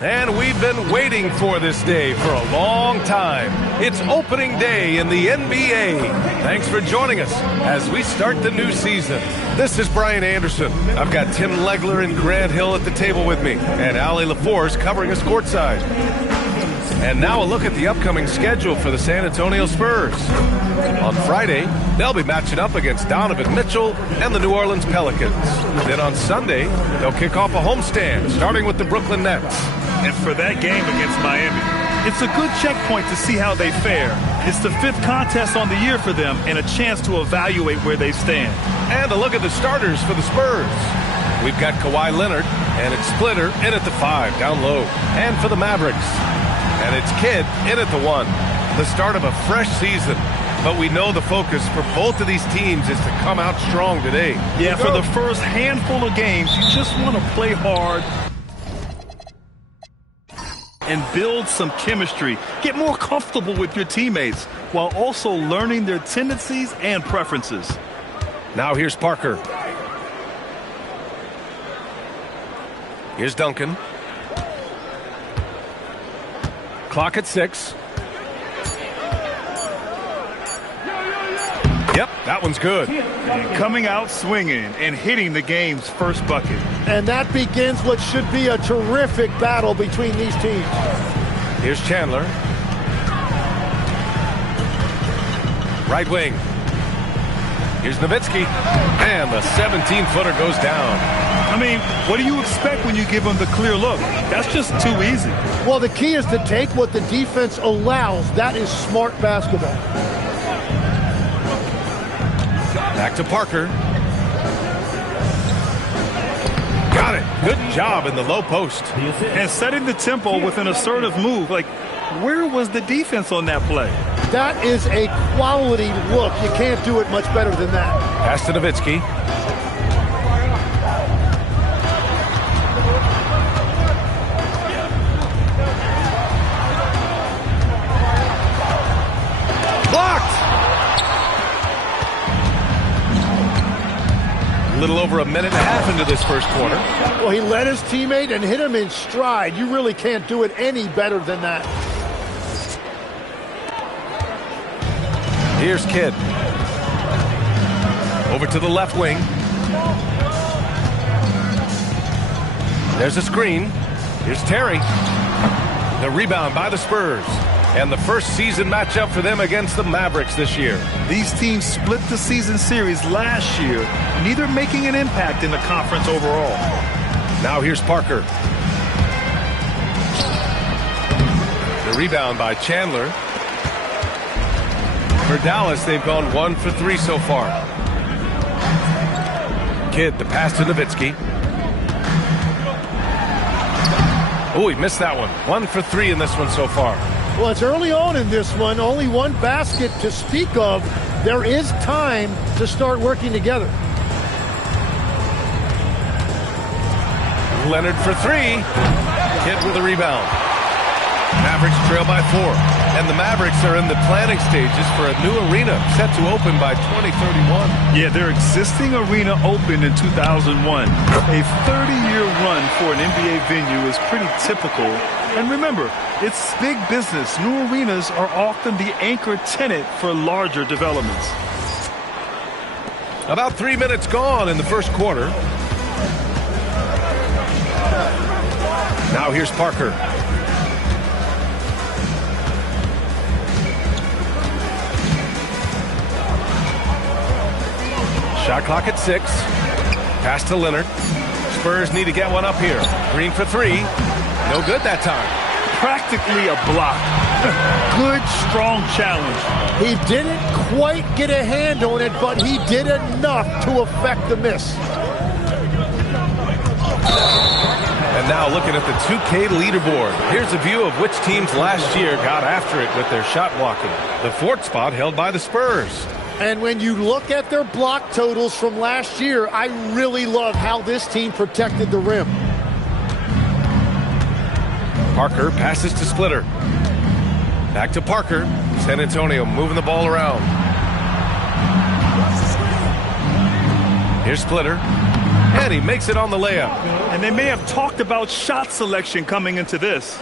And we've been waiting for this day for a long time. It's opening day in the NBA. Thanks for joining us as we start the new season. This is Brian Anderson. I've got Tim Legler and Grant Hill at the table with me, and Allie LaForce covering us courtside. And now a look at the upcoming schedule for the San Antonio Spurs. On Friday, they'll be matching up against Donovan Mitchell and the New Orleans Pelicans. Then on Sunday, they'll kick off a homestand, starting with the Brooklyn Nets. And for that game against Miami, it's a good checkpoint to see how they fare. It's the 5th contest on the year for them and a chance to evaluate where they stand. And a look at the starters for the Spurs. We've got Kawhi Leonard, and it's Splitter in at the 5, down low. And for the Mavericks, and it's Kidd in at the 1. The start of a fresh season. But we know the focus for both of these teams is to come out strong today. Yeah, for the first handful of games, you just want to play hard and build some chemistry. Get more comfortable with your teammates while also learning their tendencies and preferences. Now here's Parker. Here's Duncan. Clock at 6. Yep, that one's good. And coming out swinging and hitting the game's first bucket. And that begins what should be a terrific battle between these teams. Here's Chandler. Right wing. Here's Nowitzki. And the 17-footer goes down. I mean, what do you expect when you give them the clear look? That's just too easy. Well, the key is to take what the defense allows. That is smart basketball. Back to Parker. Got it. Good job in the low post. And setting the tempo with an assertive move. Like, where was the defense on that play? That is a quality look. You can't do it much better than that. Pass to Nowitzki. A little over a minute and a half into this first quarter. Well, he led his teammate and hit him in stride. You really can't do it any better than that. Here's Kidd. Over to the left wing. There's a screen. Here's Terry. The rebound by the Spurs. And the first season matchup for them against the Mavericks this year. These teams split the season series last year, neither making an impact in the conference overall. Now here's Parker. The rebound by Chandler. For Dallas, they've gone 1 for 3 so far. Kidd, the pass to Nowitzki. Oh, he missed that one. 1 for 3 in this one so far. Well, it's early on in this one. Only one basket to speak of. There is time to start working together. Leonard for 3. Kidd with a rebound. Mavericks trail by 4. And the Mavericks are in the planning stages for a new arena set to open by 2031. Yeah, their existing arena opened in 2001. A 30-year run for an NBA venue is pretty typical. And remember, it's big business. New arenas are often the anchor tenant for larger developments. About 3 minutes gone in the first quarter. Now here's Parker. Shot clock at 6. Pass to Leonard. Spurs need to get one up here. Green for 3. No good that time. Practically a block. Good, strong challenge. He didn't quite get a hand on it, but he did enough to affect the miss. And now looking at the 2K leaderboard. Here's a view of which teams last year got after it with their shot blocking. The 4th spot held by the Spurs. And when you look at their block totals from last year, I really love how this team protected the rim. Parker passes to Splitter. Back to Parker. San Antonio moving the ball around. Here's Splitter. And he makes it on the layup. And they may have talked about shot selection coming into this.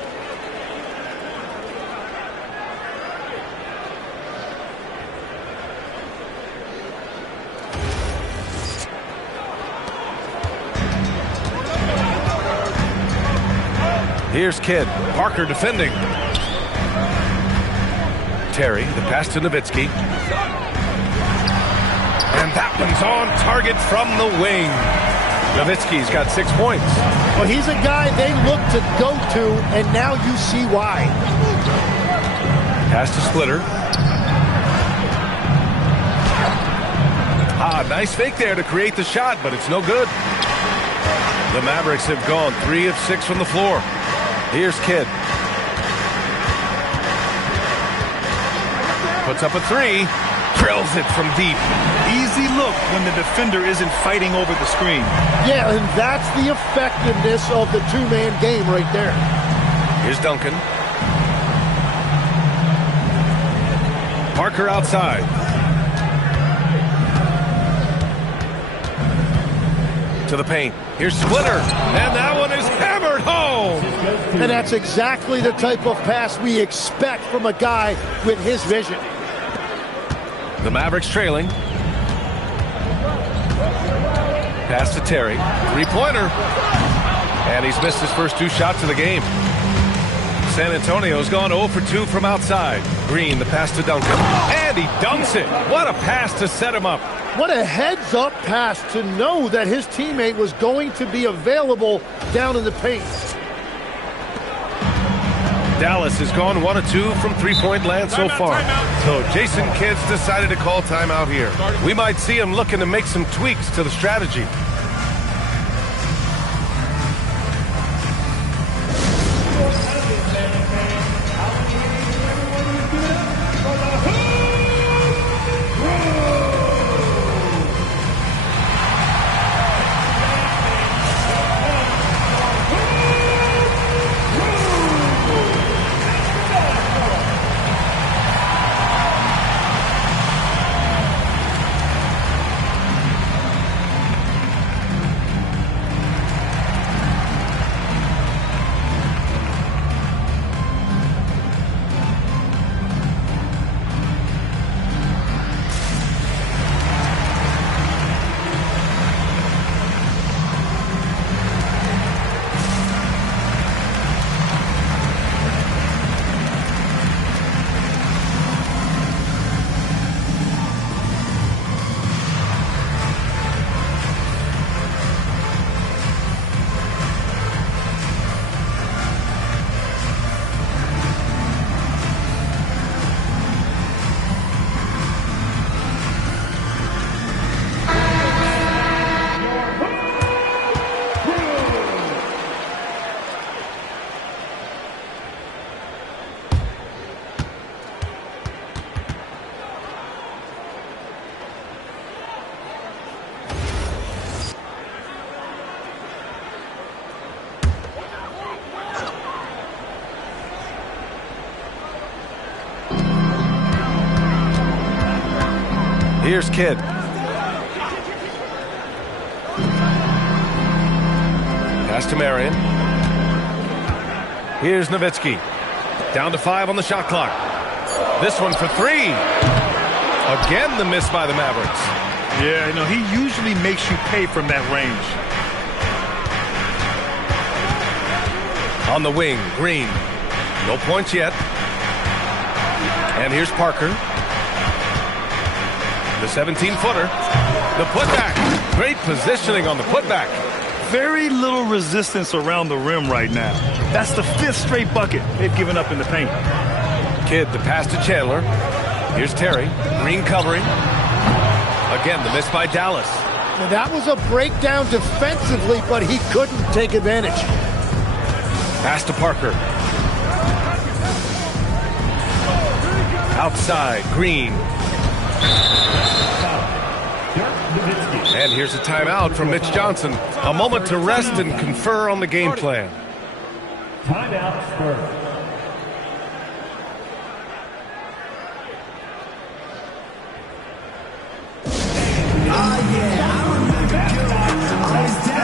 Here's Kidd. Parker defending. Terry, the pass to Nowitzki. And that one's on target from the wing. Nowitzki's got 6 points. Well, he's a guy they look to go to, and now you see why. Pass to Splitter. Nice fake there to create the shot, but it's no good. The Mavericks have gone 3 of 6 from the floor. Here's Kidd. Puts up a 3. Drills it from deep. Easy look when the defender isn't fighting over the screen. Yeah, and that's the effectiveness of the two-man game right there. Here's Duncan. Parker outside. To the paint. Here's Splitter. And that one is hammered home. And that's exactly the type of pass we expect from a guy with his vision. The Mavericks trailing. Pass to Terry. Three-pointer. And he's missed his first 2 shots of the game. San Antonio's gone 0 for 2 from outside. Green, the pass to Duncan. And he dunks it. What a pass to set him up. What a heads-up pass to know that his teammate was going to be available down in the paint. Dallas has gone 1 of 2 from three-point land so far. So Jason Kidd's decided to call timeout here. We might see him looking to make some tweaks to the strategy. Here's Kidd. Pass to Marion. Here's Nowitzki. Down to 5 on the shot clock. This one for 3. Again, the miss by the Mavericks. Yeah, he usually makes you pay from that range. On the wing, Green. No points yet. And here's Parker. The 17-footer. The putback. Great positioning on the putback. Very little resistance around the rim right now. That's the 5th straight bucket they've given up in the paint. Kidd, the pass to Chandler. Here's Terry. Green covering. Again, the miss by Dallas. And that was a breakdown defensively, but he couldn't take advantage. Pass to Parker. Outside, Green. And here's a timeout from Mitch Johnson. A moment to rest and confer on the game plan. Timeout, Spurs. Oh yeah, I remember you. I was down.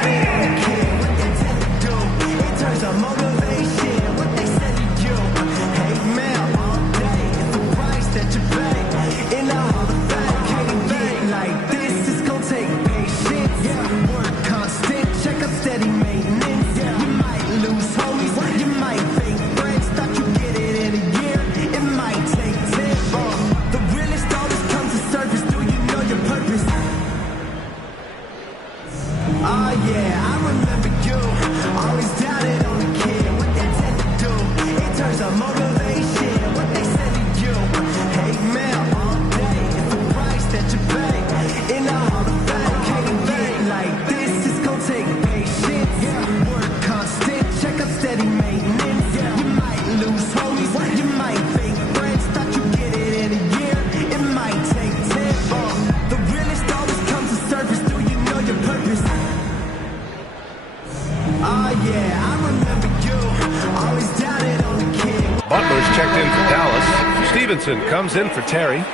Stevenson comes in for Terry.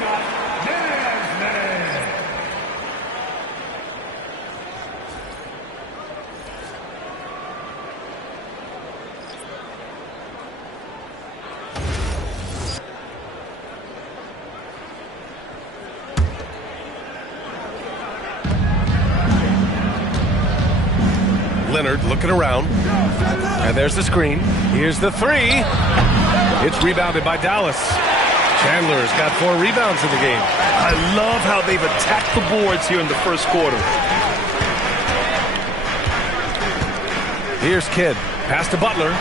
Leonard looking around, and there's the screen. Here's the three. It's rebounded by Dallas. Chandler's got 4 rebounds in the game. I love how they've attacked the boards here in the first quarter. Here's Kidd. Pass to Butler.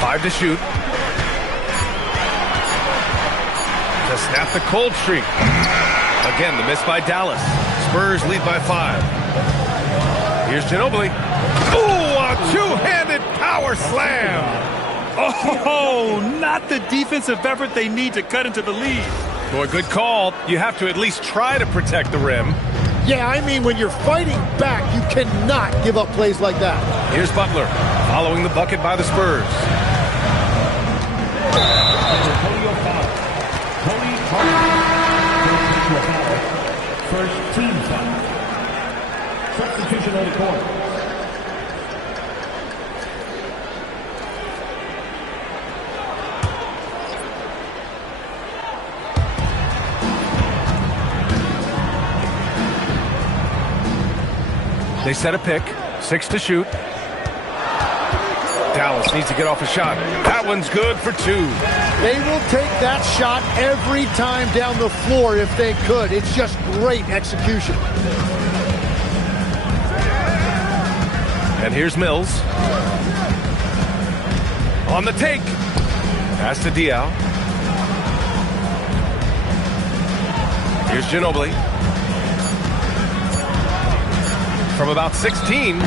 5 to shoot. To snap the cold streak. Again, the miss by Dallas. Spurs lead by 5. Here's Ginobili. Ooh, a two-handed power slam. Oh, not the defensive effort they need to cut into the lead. Boy, good call. You have to at least try to protect the rim. Yeah, I mean, when you're fighting back, you cannot give up plays like that. Here's Butler, following the bucket by the Spurs. First team foul. Substitution on the court. They set a pick. 6 to shoot. Dallas needs to get off a shot. That one's good for 2. They will take that shot every time down the floor if they could. It's just great execution. And here's Mills. On the take. Pass to Diaw. Here's Ginobili. From about 16.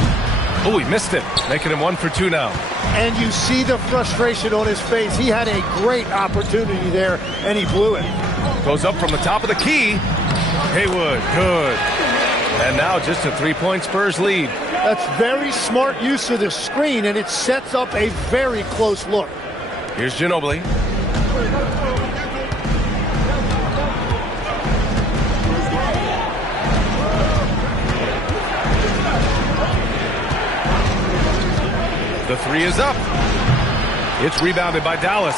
Oh, he missed it. Making him 1 for 2 now. And you see the frustration on his face. He had a great opportunity there, and he blew it. Goes up from the top of the key. Haywood, good. And now just a 3-point Spurs lead. That's very smart use of the screen, and it sets up a very close look. Here's Ginobili. The 3 is up. It's rebounded by Dallas.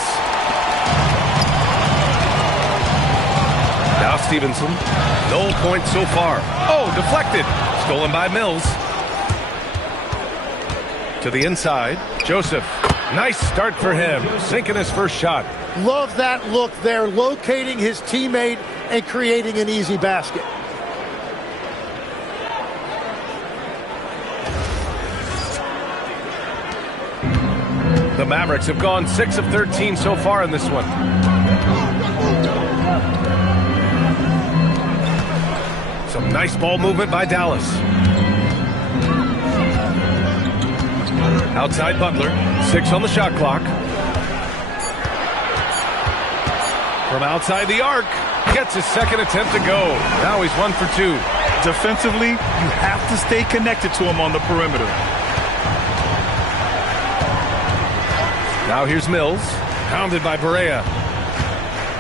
Now Stevenson. No points so far. Oh, deflected. Stolen by Mills. To the inside. Joseph. Nice start for him. Sinking his first shot. Love that look there, locating his teammate and creating an easy basket. The Mavericks have gone 6 of 13 so far in this one. Some nice ball movement by Dallas. Outside Butler. 6 on the shot clock. From outside the arc. Gets his second attempt to go. Now he's 1 for 2. Defensively, you have to stay connected to him on the perimeter. Now here's Mills, pounded by Barea.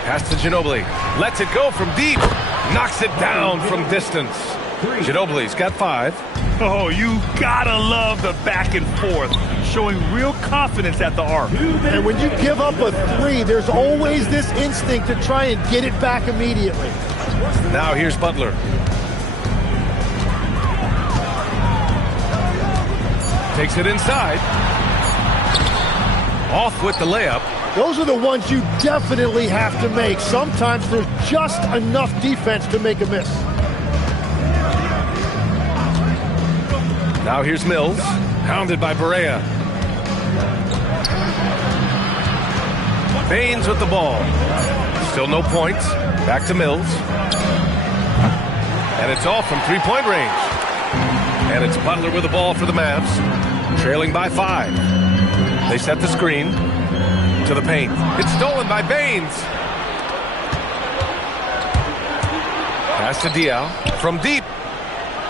Pass to Ginobili. Lets it go from deep. Knocks it down from distance. Ginobili's got 5. Oh, you gotta love the back and forth, showing real confidence at the arc. And when you give up a 3, there's always this instinct to try and get it back immediately. Now here's Butler. Takes it inside. Off with the layup. Those are the ones you definitely have to make. Sometimes there's just enough defense to make a miss. Now here's Mills, pounded by Barea. Baines with the ball. Still no points. Back to Mills. And it's all from 3-point range. And it's Butler with the ball for the Mavs. Trailing by 5. They set the screen to the paint. It's stolen by Baines. Pass to Diaw from deep.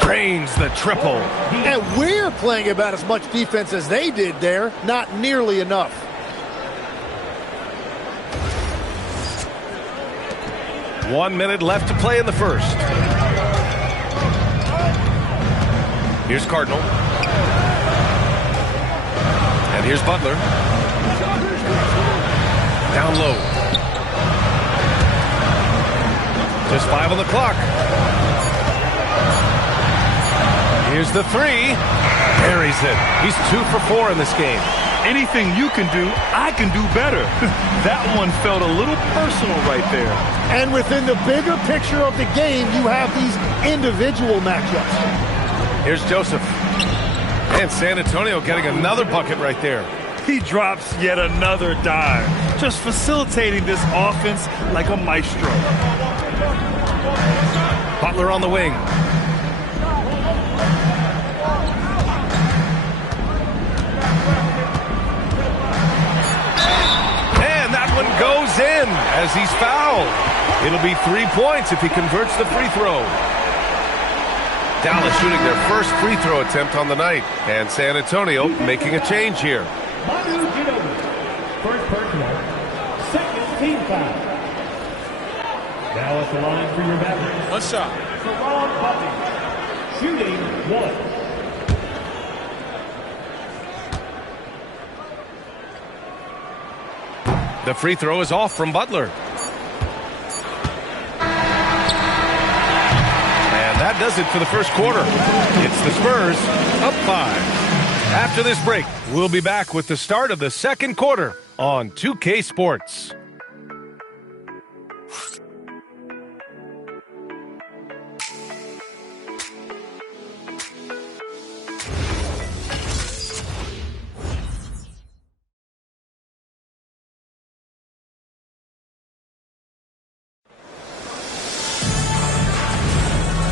Drains the triple. And we're playing about as much defense as they did there. Not nearly enough. 1 minute left to play in the first. Here's Cardinal. And here's Butler. Down low. Just 5 on the clock. Here's the three. Buries it. He's 2 for 4 in this game. Anything you can do, I can do better. That one felt a little personal right there. And within the bigger picture of the game, you have these individual matchups. Here's Joseph. And San Antonio getting another bucket right there. He drops yet another dime, just facilitating this offense like a maestro. Butler on the wing. And that one goes in as he's fouled. It'll be 3 points if he converts the free throw. Dallas shooting their first free throw attempt on the night. And San Antonio making a change here. First personal, second team foul. Now at the line for your Mavericks. One shot. Saron Buffy, shooting 1. The free throw is off from Butler. And that does it for the first quarter. It's the Spurs up 5. After this break, we'll be back with the start of the second quarter on 2K Sports.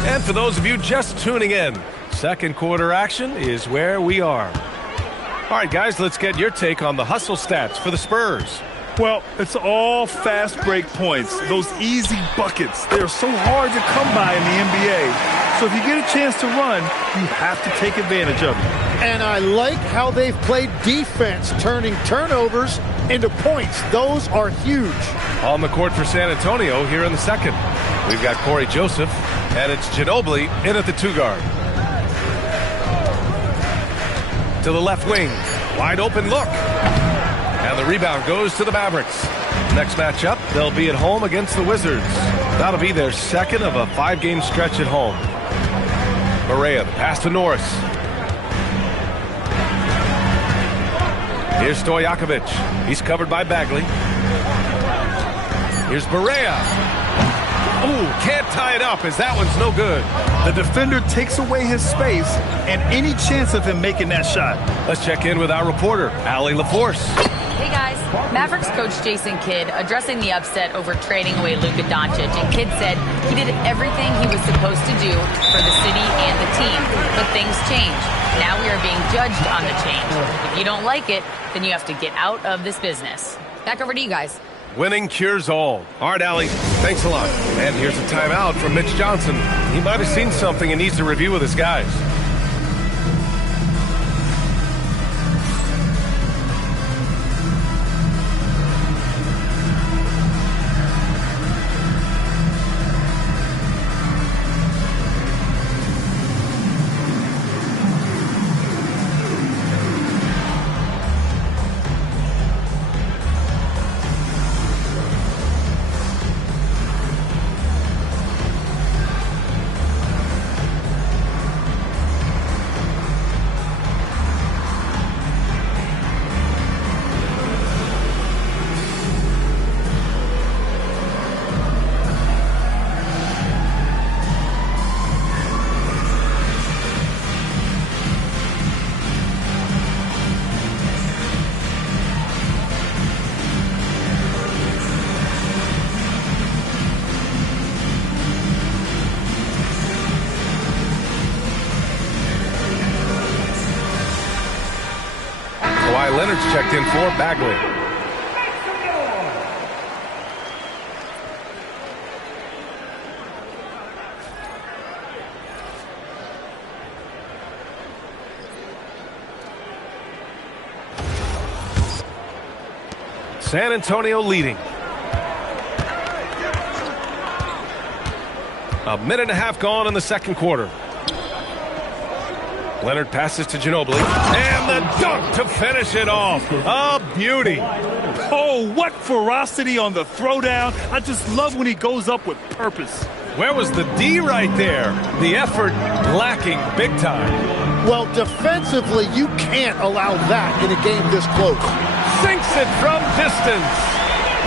And for those of you just tuning in, second quarter action is where we are. All right, guys, let's get your take on the hustle stats for the Spurs. Well, it's all fast break points, those easy buckets. They're so hard to come by in the NBA. So if you get a chance to run, you have to take advantage of it. And I like how they've played defense, turning turnovers into points. Those are huge. On the court for San Antonio here in the second. We've got Corey Joseph, and it's Ginobili in at the 2 guard. To the left wing. Wide open look. And the rebound goes to the Mavericks. Next matchup, they'll be at home against the Wizards. That'll be their second of a 5-game stretch at home. Barea, the pass to Norris. Here's Stojakovic. He's covered by Bagley. Here's Barea. Ooh, can't tie it up as that one's no good. The defender takes away his space and any chance of him making that shot. Let's check in with our reporter, Allie LaForce. Hey guys, Mavericks coach Jason Kidd addressing the upset over trading away Luka Doncic, and Kidd said he did everything he was supposed to do for the city and the team, but things change. Now we are being judged on the change. If you don't like it, then you have to get out of this business. Back over to you guys. Winning cures all. All right, Allie, thanks a lot. And here's a timeout from Mitch Johnson. He might have seen something and needs to review with his guys. Leonard's checked in for Bagley. San Antonio leading. A minute and a half gone in the second quarter. Leonard passes to Ginobili. And the dunk to finish it off. A beauty. Oh, what ferocity on the throwdown. I just love when he goes up with purpose. Where was the D right there? The effort lacking big time. Well, defensively, you can't allow that in a game this close. Sinks it from distance.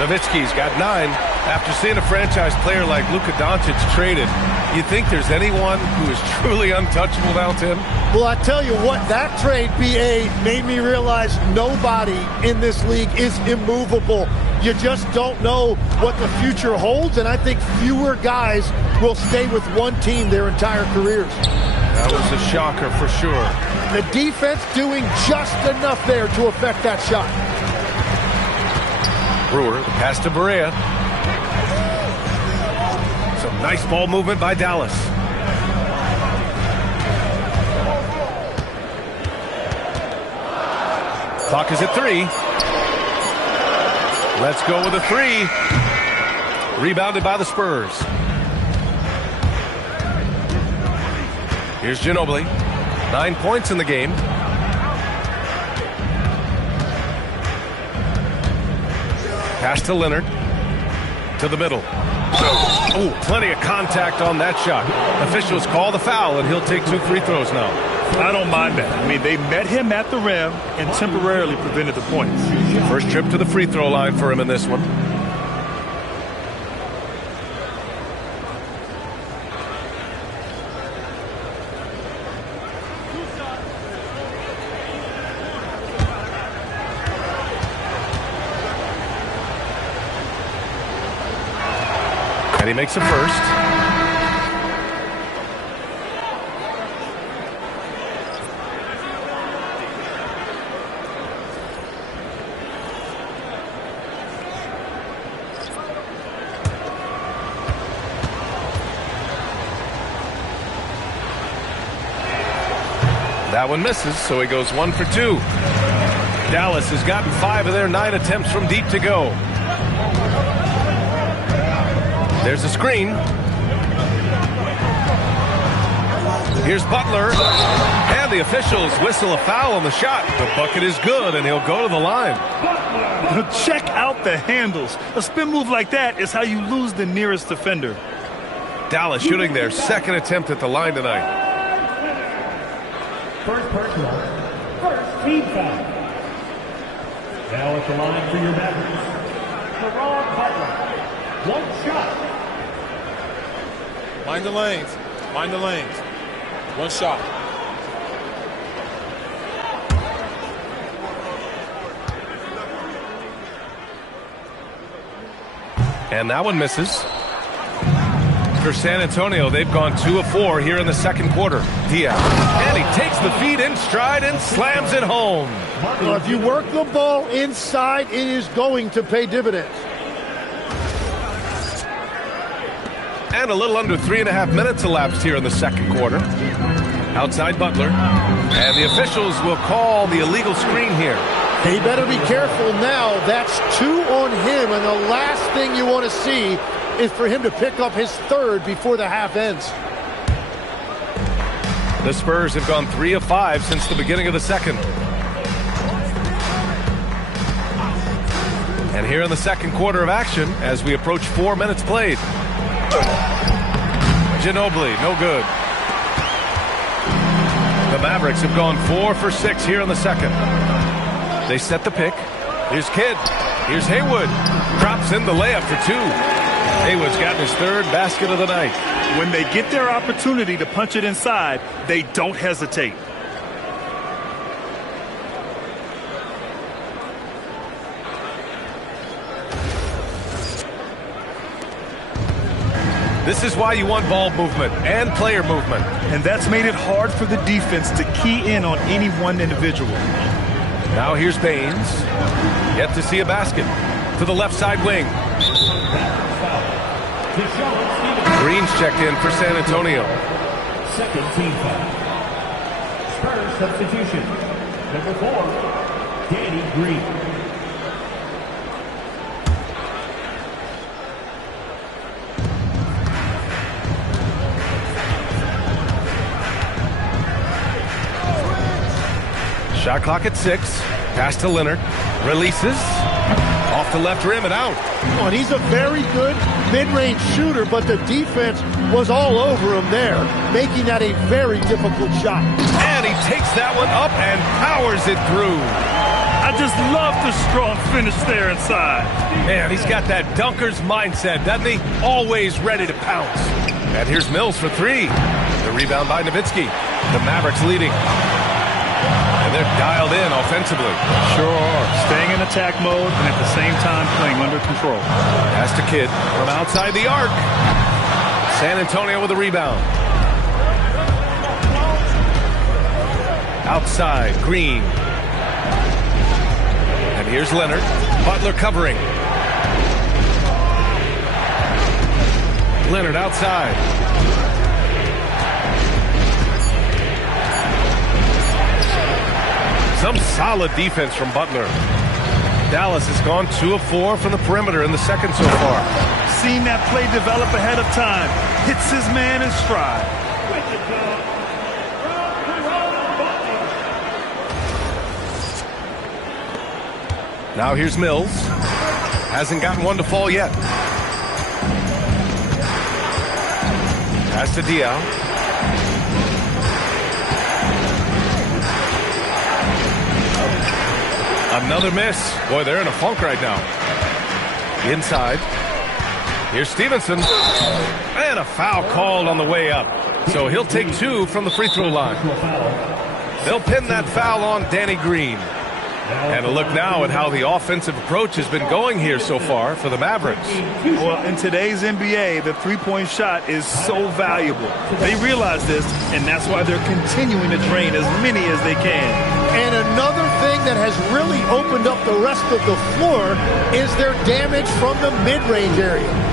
Nowitzki's got 9. After seeing a franchise player like Luka Doncic traded, you think there's anyone who is truly untouchable now, Tim? Well, I tell you what, that trade, BA, made me realize nobody in this league is immovable. You just don't know what the future holds, and I think fewer guys will stay with one team their entire careers. That was a shocker for sure. The defense doing just enough there to affect that shot. Brewer, the pass to Berea. Some nice ball movement by Dallas. Clock is at 3. Let's go with a 3. Rebounded by the Spurs. Here's Ginobili. 9 points in the game. Pass to Leonard. To the middle. Oh, plenty of contact on that shot. Officials call the foul, and he'll take 2 free throws now. I don't mind that. I mean, they met him at the rim and temporarily prevented the points. First trip to the free throw line for him in this one. And he makes a first. That one misses, so he goes 1 for 2. Dallas has gotten 5 of their 9 attempts from deep to go. There's a screen. Here's Butler. And the officials whistle a foul on the shot. The bucket is good, and he'll go to the line. Check out the handles. A spin move like that is how you lose the nearest defender. Dallas shooting their second attempt at the line tonight. First personal. First team foul. Now at the line for your Mavericks. Ron Butler. 1 shot. Mind the lanes. Mind the lanes. 1 shot. And that one misses. For San Antonio, they've gone 2 of 4 here in the second quarter. Diaz. And he takes the feed in stride and slams it home. Well, if you work the ball inside, it is going to pay dividends. And a little under 3.5 minutes elapsed here in the second quarter. Outside Butler. And the officials will call the illegal screen here. He better be careful now. That's 2 on him, and the last thing you want to see is for him to pick up his 3rd before the half ends. The Spurs have gone 3 of 5 since the beginning of the second. And here in the second quarter of action, as we approach 4 minutes played. Ginobili, no good. The Mavericks have gone 4 for 6 here in the second. They set the pick. Here's Kidd. Here's Haywood. Drops in the layup for 2. Haywood's gotten his 3rd basket of the night. When they get their opportunity to punch it inside, they don't hesitate. This is why you want ball movement and player movement. And that's made it hard for the defense to key in on any one individual. Now here's Baines. Yet to see a basket. To the left side wing. Green's checked in for San Antonio. Second team foul. Spurs substitution. Number 4, Danny Green. Shot clock at 6. Pass to Leonard. Releases. Off the left rim and out. Oh, and he's a very good mid-range shooter, but the defense was all over him there, making that a very difficult shot. And he takes that one up and powers it through. I just love the strong finish there inside. Man, he's got that dunker's mindset, doesn't he? Always ready to pounce. And here's Mills for 3. The rebound by Nowitzki. The Mavericks leading. And they're dialed in offensively. Sure are. Staying in attack mode and at the same time playing under control. Pass to Kidd from outside the arc. San Antonio with a rebound. Outside, Green. And here's Leonard. Butler covering. Leonard outside. Some solid defense from Butler. Dallas has gone 2 of 4 from the perimeter in the second so far. Seen that play develop ahead of time. Hits his man in stride. Now here's Mills. Hasn't gotten one to fall yet. Pass to Diaw. Another miss. Boy, they're in a funk right now. Inside. Here's Stevenson. And a foul called on the way up. So he'll take 2 from the free throw line. They'll pin that foul on Danny Green. And a look now at how the offensive approach has been going here so far for the Mavericks. Well, in today's NBA, the three-point shot is so valuable. They realize this, and that's why they're continuing to drain as many as they can. And another thing that has really opened up the rest of the floor is their damage from the mid-range area.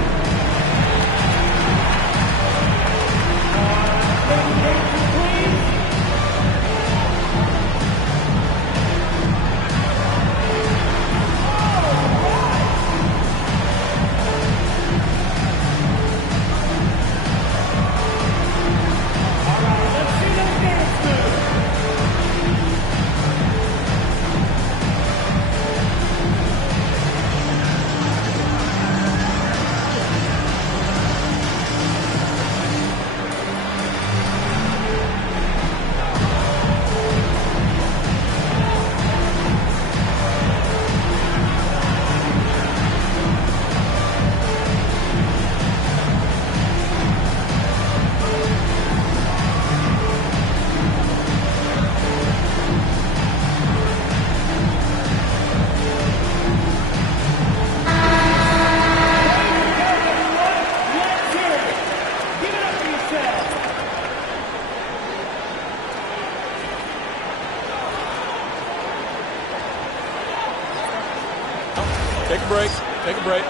Take a break. Take a break.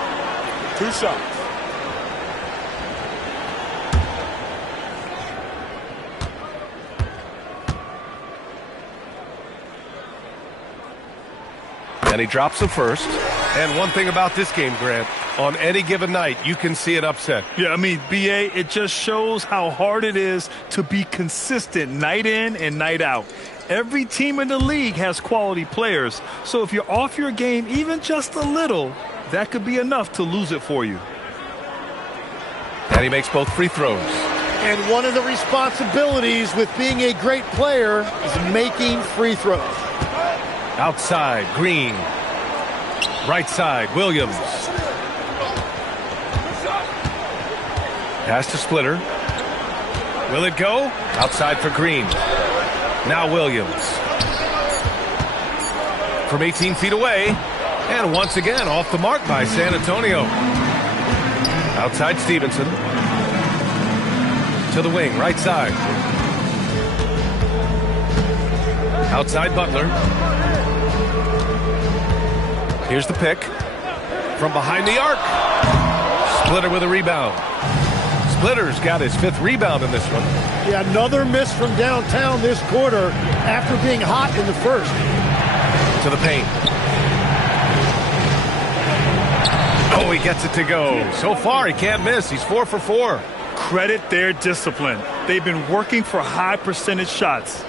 2 shots. And he drops the first. And one thing about this game, Grant, on any given night, you can see an upset. Yeah, I mean, BA, it just shows how hard it is to be consistent night in and night out. Every team in the league has quality players, so if you're off your game even just a little, that could be enough to lose it for you. And he makes both free throws. And one of the responsibilities with being a great player is making free throws. Outside, Green. Right side, Williams. Pass to Splitter. Will it go? Outside for Green. Now Williams. From 18 feet away. And once again, off the mark by San Antonio. Outside Stevenson. To the wing, right side. Outside Butler. Here's the pick. From behind the arc. Splitter with a rebound. Splitter's got his 5th rebound in this one. Yeah, another miss from downtown this quarter after being hot in the first. To the paint. Oh, he gets it to go. So far, he can't miss. He's 4 for 4. Credit their discipline. They've been working for high percentage shots.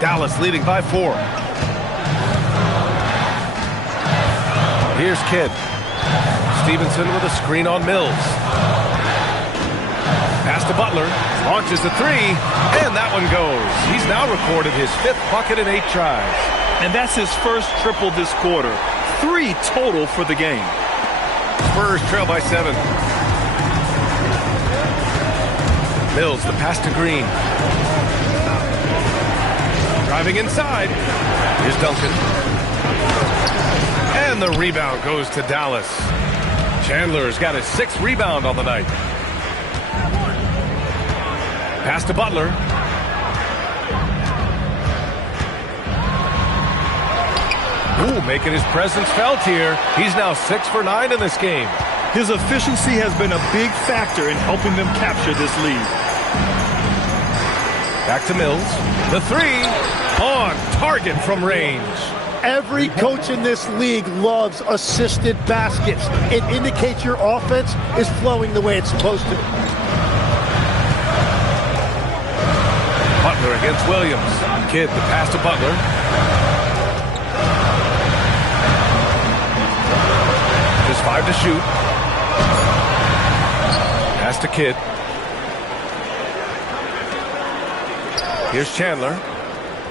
Dallas leading by 4. Here's Kidd. Stevenson with a screen on Mills. Pass to Butler. Launches a 3, and that one goes. He's now recorded his 5th bucket in 8 tries. And that's his first triple this quarter. 3 total for the game. Spurs trail by 7. Mills, the pass to Green. Driving inside. Here's Duncan. And the rebound goes to Dallas. Chandler's got his 6th rebound on the night. Pass to Butler. Ooh, making his presence felt here. He's now 6 for 9 in this game. His efficiency has been a big factor in helping them capture this lead. Back to Mills. The 3 on target from range. Every coach in this league loves assisted baskets. It indicates your offense is flowing the way it's supposed to. Butler against Williams. Kidd, the pass to Butler. Just 5 to shoot. Pass to Kidd. Here's Chandler.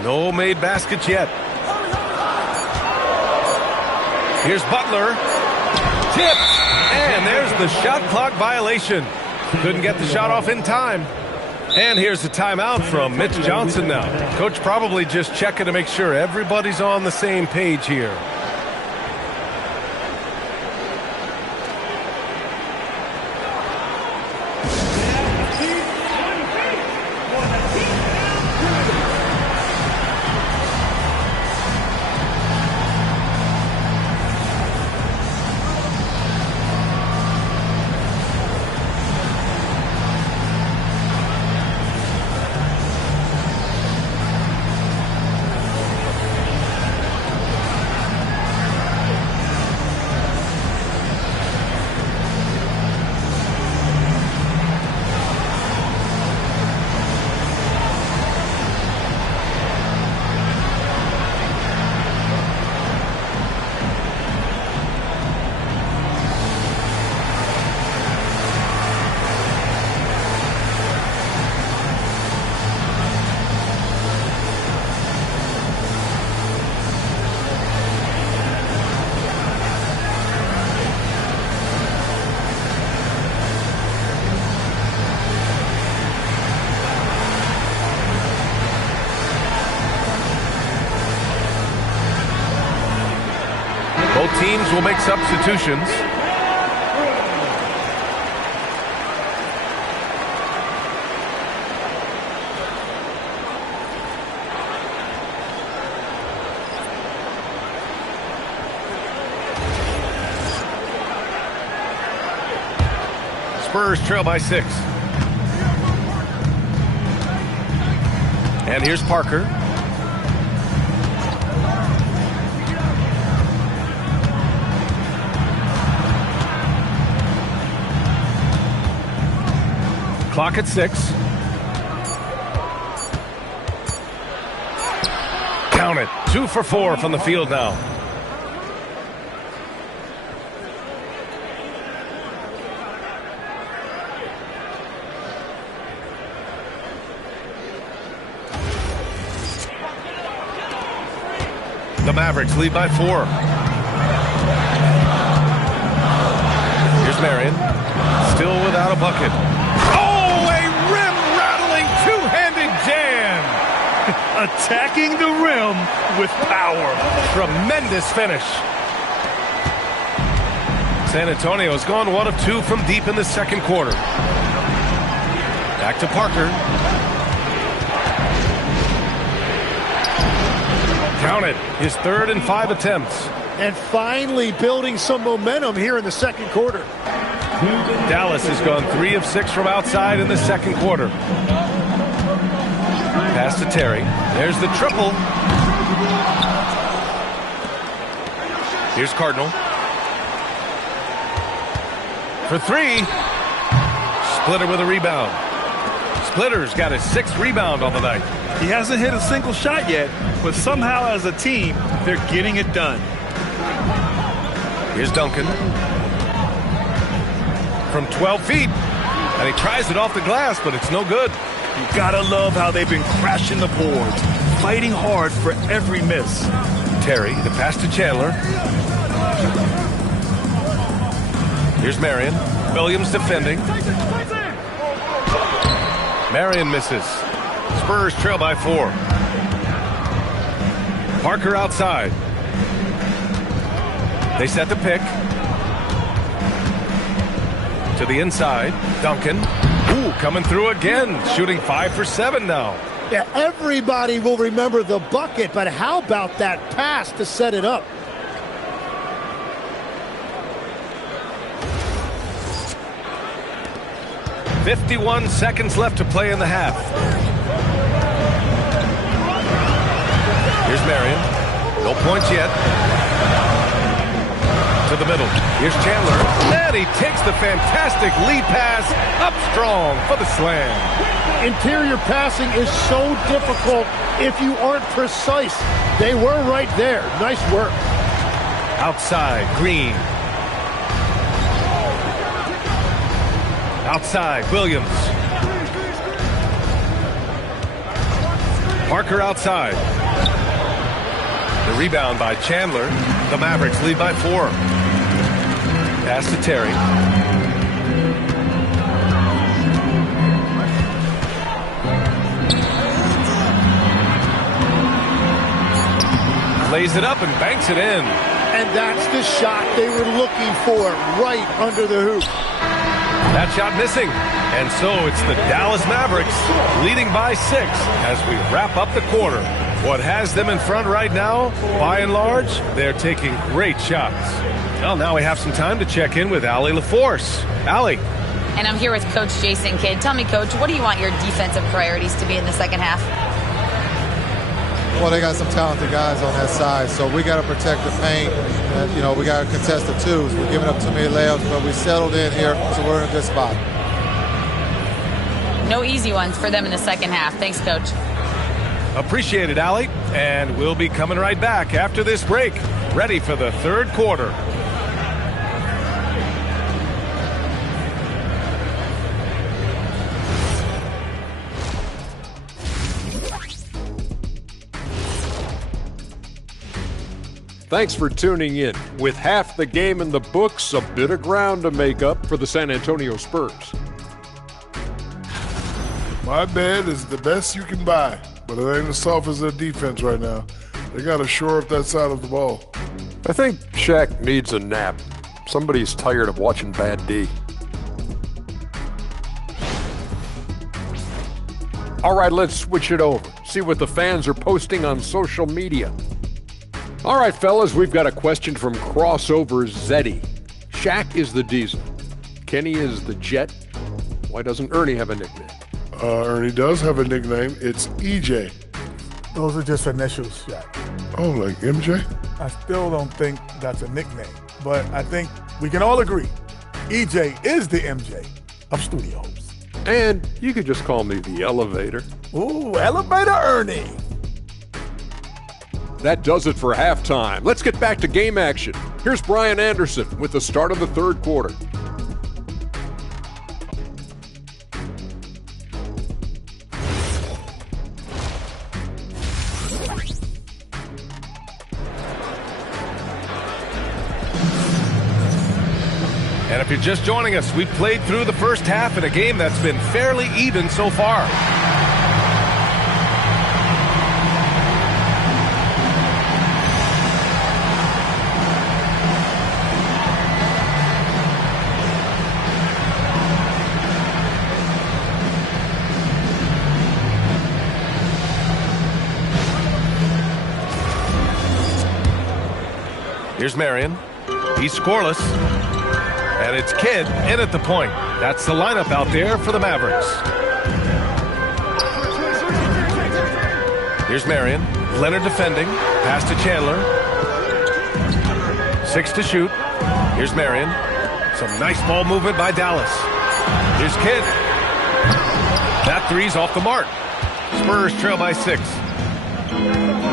No made baskets yet. Here's Butler. Tipped. And there's the shot clock violation. Couldn't get the shot off in time. And here's the timeout from Mitch Johnson now. Coach probably just checking to make sure everybody's on the same page here. Both teams will make substitutions. Spurs trail by 6. And here's Parker. Clock at 6. Count it. 2 for 4 from the field now. The Mavericks lead by 4. Here's Marion. Still without a bucket. Attacking the rim with power. Tremendous finish. San Antonio's gone 1 of 2 from deep in the second quarter. Back to Parker. Count it. His 3rd and 5 attempts. And finally building some momentum here in the second quarter. Dallas has gone 3 of 6 from outside in the second quarter. Pass to Terry. There's the triple. Here's Cardinal. For 3. Splitter with a rebound. Splitter's got his 6th rebound on the night. He hasn't hit a single shot yet, but somehow as a team, they're getting it done. Here's Duncan. From 12 feet. And he tries it off the glass, but it's no good. You gotta love how they've been crashing the boards, fighting hard for every miss. Terry, the pass to Chandler. Here's Marion. Williams defending. Marion misses. Spurs trail by 4. Parker outside. They set the pick. To the inside. Duncan. Ooh, coming through again. Shooting 5 for 7 now. Yeah, everybody will remember the bucket, but how about that pass to set it up? "51 seconds left to play in the half." Here's Marion. No points yet. To the middle. Here's Chandler. And he takes the fantastic lead pass up strong for the slam. Interior passing is so difficult if you aren't precise. They were right there. Nice work. Outside, Green. Outside, Williams. Parker outside. The rebound by Chandler. The Mavericks lead by 4. Pass to Terry. Lays it up and banks it in. And that's the shot they were looking for, right under the hoop. That shot missing. And so it's the Dallas Mavericks leading by 6 as we wrap up the quarter. What has them in front right now, by and large, they're taking great shots. Well, now we have some time to check in with Allie LaForce. Allie. And I'm here with Coach Jason Kidd. Tell me, Coach, what do you want your defensive priorities to be in the second half? Well, they got some talented guys on that side, so we got to protect the paint. We got to contest the twos. We're giving up too many layups, but we settled in here, so we're in a good spot. No easy ones for them in the second half. Thanks, Coach. Appreciate it, Allie. And we'll be coming right back after this break, ready for the third quarter. Thanks for tuning in. With half the game in the books, a bit of ground to make up for the San Antonio Spurs. My bed is the best you can buy, but it ain't as soft as their defense right now. They got to shore up that side of the ball. I think Shaq needs a nap. Somebody's tired of watching Bad D. All right, let's switch it over. See what the fans are posting on social media. All right, fellas, we've got a question from Crossover Zeddy. Shaq is the Diesel. Kenny is the Jet. Why doesn't Ernie have a nickname? Ernie does have a nickname. It's EJ. Those are just initials, Shaq. Oh, like MJ? I still don't think that's a nickname, but I think we can all agree EJ is the MJ of Studio Hoops. And you could just call me the Elevator. Ooh, Elevator Ernie. That does it for halftime. Let's get back to game action. Here's Brian Anderson with the start of the third quarter. And if you're just joining us, we've played through the first half in a game that's been fairly even so far. Here's Marion. He's scoreless. And it's Kidd in at the point. That's the lineup out there for the Mavericks. Here's Marion. Leonard defending. Pass to Chandler. 6 to shoot. Here's Marion. Some nice ball movement by Dallas. Here's Kidd. That three's off the mark. Spurs trail by 6.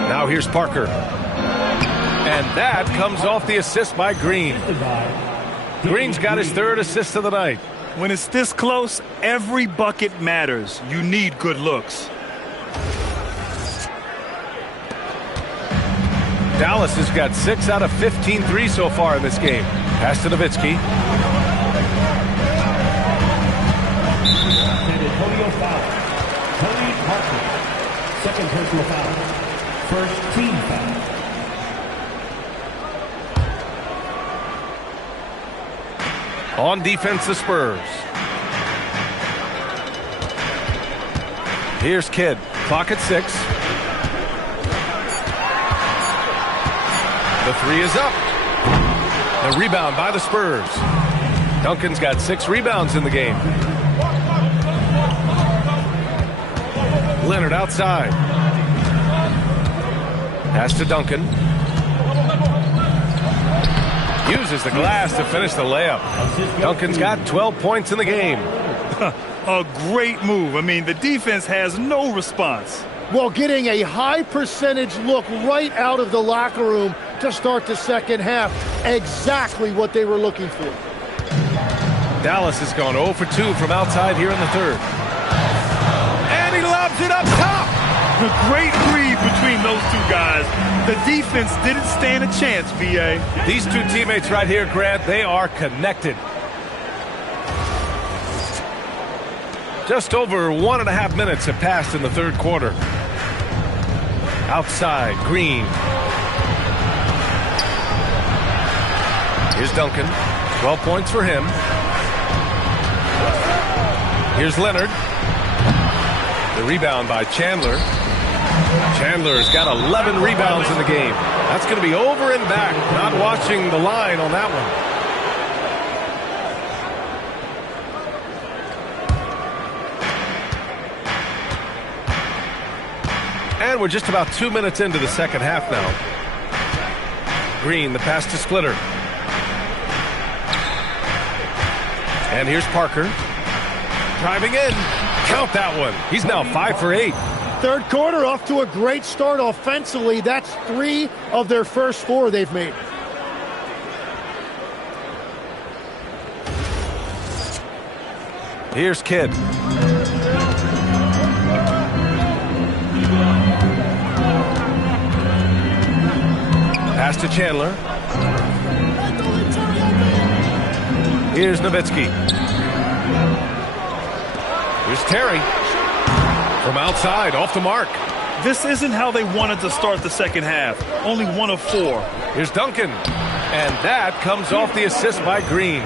Now here's Parker. And that comes off the assist by Green. Green's got his 3rd assist of the night. When it's this close, every bucket matters. You need good looks. Dallas has got 6 out of 15 threes so far in this game. Pass to Nowitzki. Antonio foul. Tony Parker. 2nd personal foul. 1st team foul. On defense, the Spurs. Here's Kidd. Clock at 6. The 3 is up. The rebound by the Spurs. Duncan's got 6 rebounds in the game. Leonard outside. Pass to Duncan. Uses the glass to finish the layup. Duncan's got 12 points in the game. A great move. I mean, the defense has no response. Well, getting a high percentage look right out of the locker room to start the second half. Exactly what they were looking for. Dallas has gone 0 for 2 from outside here in the 3rd. And he lobs it up top. A great read between those 2 guys. The defense didn't stand a chance, B.A. These 2 teammates right here, Grant, they are connected. Just over 1.5 minutes have passed in the 3rd quarter. Outside, Green. Here's Duncan. 12 points for him. Here's Leonard. The rebound by Chandler. Chandler's got 11 rebounds in the game. That's going to be over and back. Not watching the line on that one. And we're just about 2 minutes into the second half now. Green, the pass to Splitter. And here's Parker. Driving in. Count that one. He's now 5 for 8. 3rd quarter off to a great start offensively. That's 3 of their first 4 they've made. Here's Kidd. Pass to Chandler. Here's Nowitzki. Here's Terry. From outside, off the mark. This isn't how they wanted to start the second half. Only 1 of 4. Here's Duncan. And that comes off the assist by Green.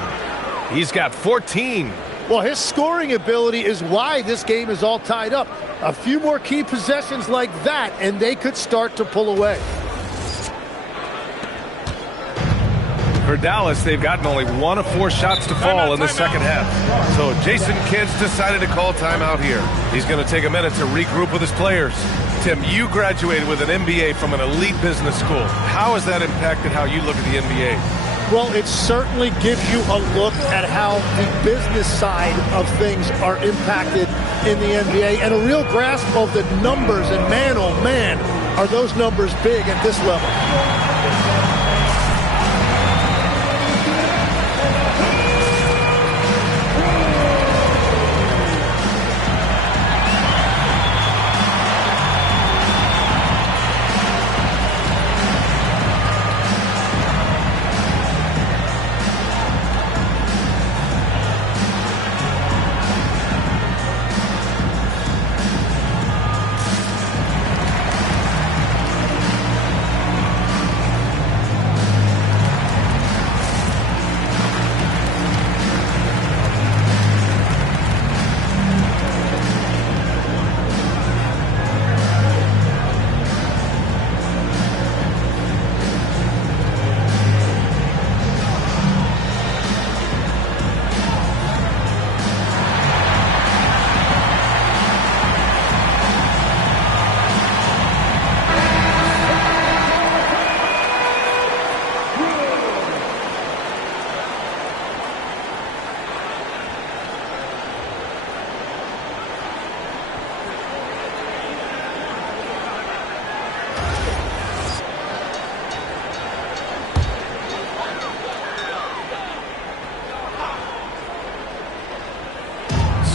He's got 14. Well, his scoring ability is why this game is all tied up. A few more key possessions like that, and they could start to pull away. For Dallas, they've gotten only 1 of 4 shots to fall in the second half. So Jason Kidd's decided to call timeout here. He's going to take a minute to regroup with his players. Tim, you graduated with an MBA from an elite business school. How has that impacted how you look at the NBA? Well, it certainly gives you a look at how the business side of things are impacted in the NBA and a real grasp of the numbers. And man, oh man, are those numbers big at this level.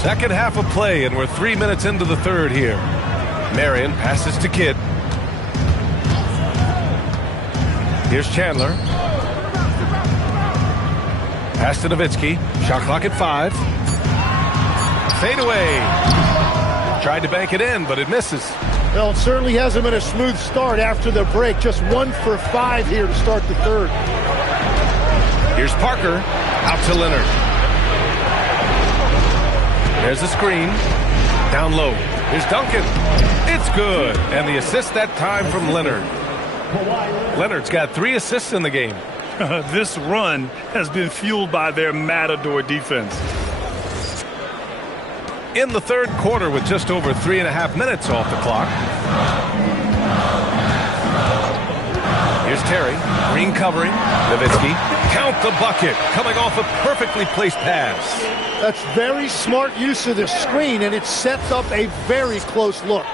Second half of play, and we're 3 minutes into the third here. Marion passes to Kidd. Here's Chandler. Pass to Nowitzki. Shot clock at 5. Fade away. Tried to bank it in, but it misses. Well, it certainly hasn't been a smooth start after the break. Just 1 for 5 here to start the third. Here's Parker. Out to Leonard. There's the screen. Down low. Here's Duncan. It's good. And the assist that time from Leonard. Leonard's got 3 assists in the game. This run has been fueled by their Matador defense. In the third quarter with just over 3.5 minutes off the clock. Here's Terry. Green covering. Nowitzki. Count the bucket. Coming off a perfectly placed pass. That's very smart use of the screen, and it sets up a very close look.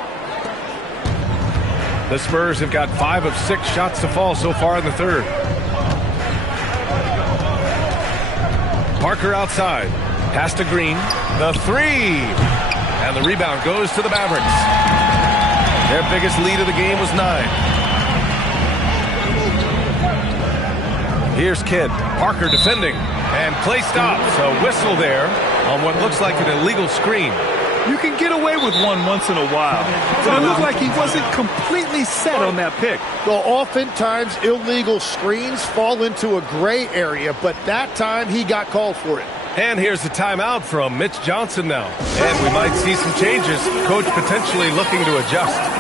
The Spurs have got 5 of 6 shots to fall so far in the third. Parker outside. Pass to Green. The 3. And the rebound goes to the Mavericks. Their biggest lead of the game was 9. Here's Kidd. Parker defending. And play stops. A whistle there on what looks like an illegal screen. You can get away with one once in a while, but it looked like he wasn't completely set on that pick. Well, oftentimes illegal screens fall into a gray area, but that time he got called for it. And here's the timeout from Mitch Johnson now. And we might see some changes. Coach potentially looking to adjust.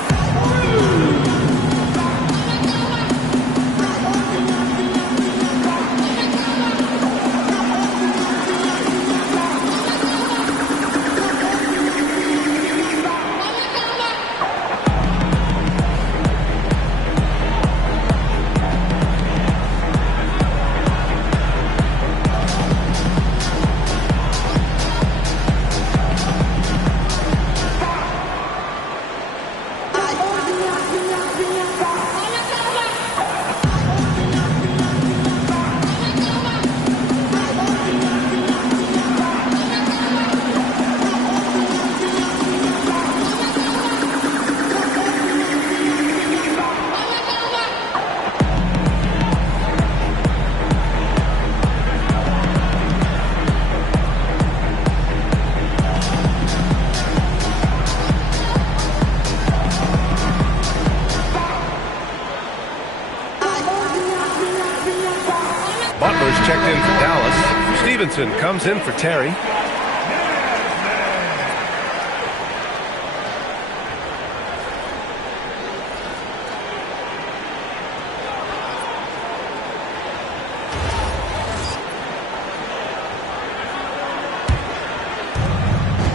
Checked in for Dallas. Stevenson comes in for Terry.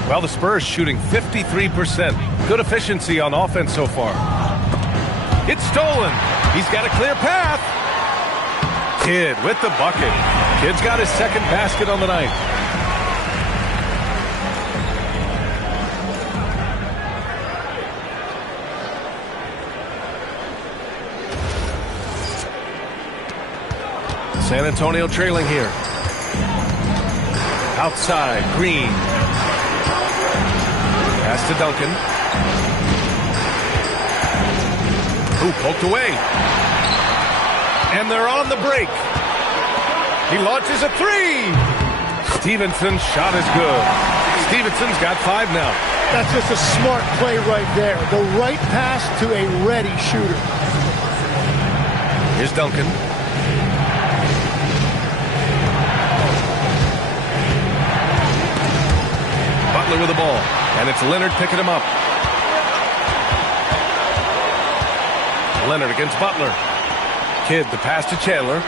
Well, the Spurs shooting 53%. Good efficiency on offense so far. It's stolen. He's got a clear path. Kidd with the bucket. Kidd's got his second basket on the night. San Antonio trailing here. Outside, Green. Pass to Duncan. Who poked away. And they're on the break. He launches a 3. Stevenson's shot is good. Stevenson's got 5 now. That's just a smart play right there. The right pass to a ready shooter. Here's Duncan. Butler with the ball. And it's Leonard picking him up. Leonard against Butler. Kidd, the pass to Chandler.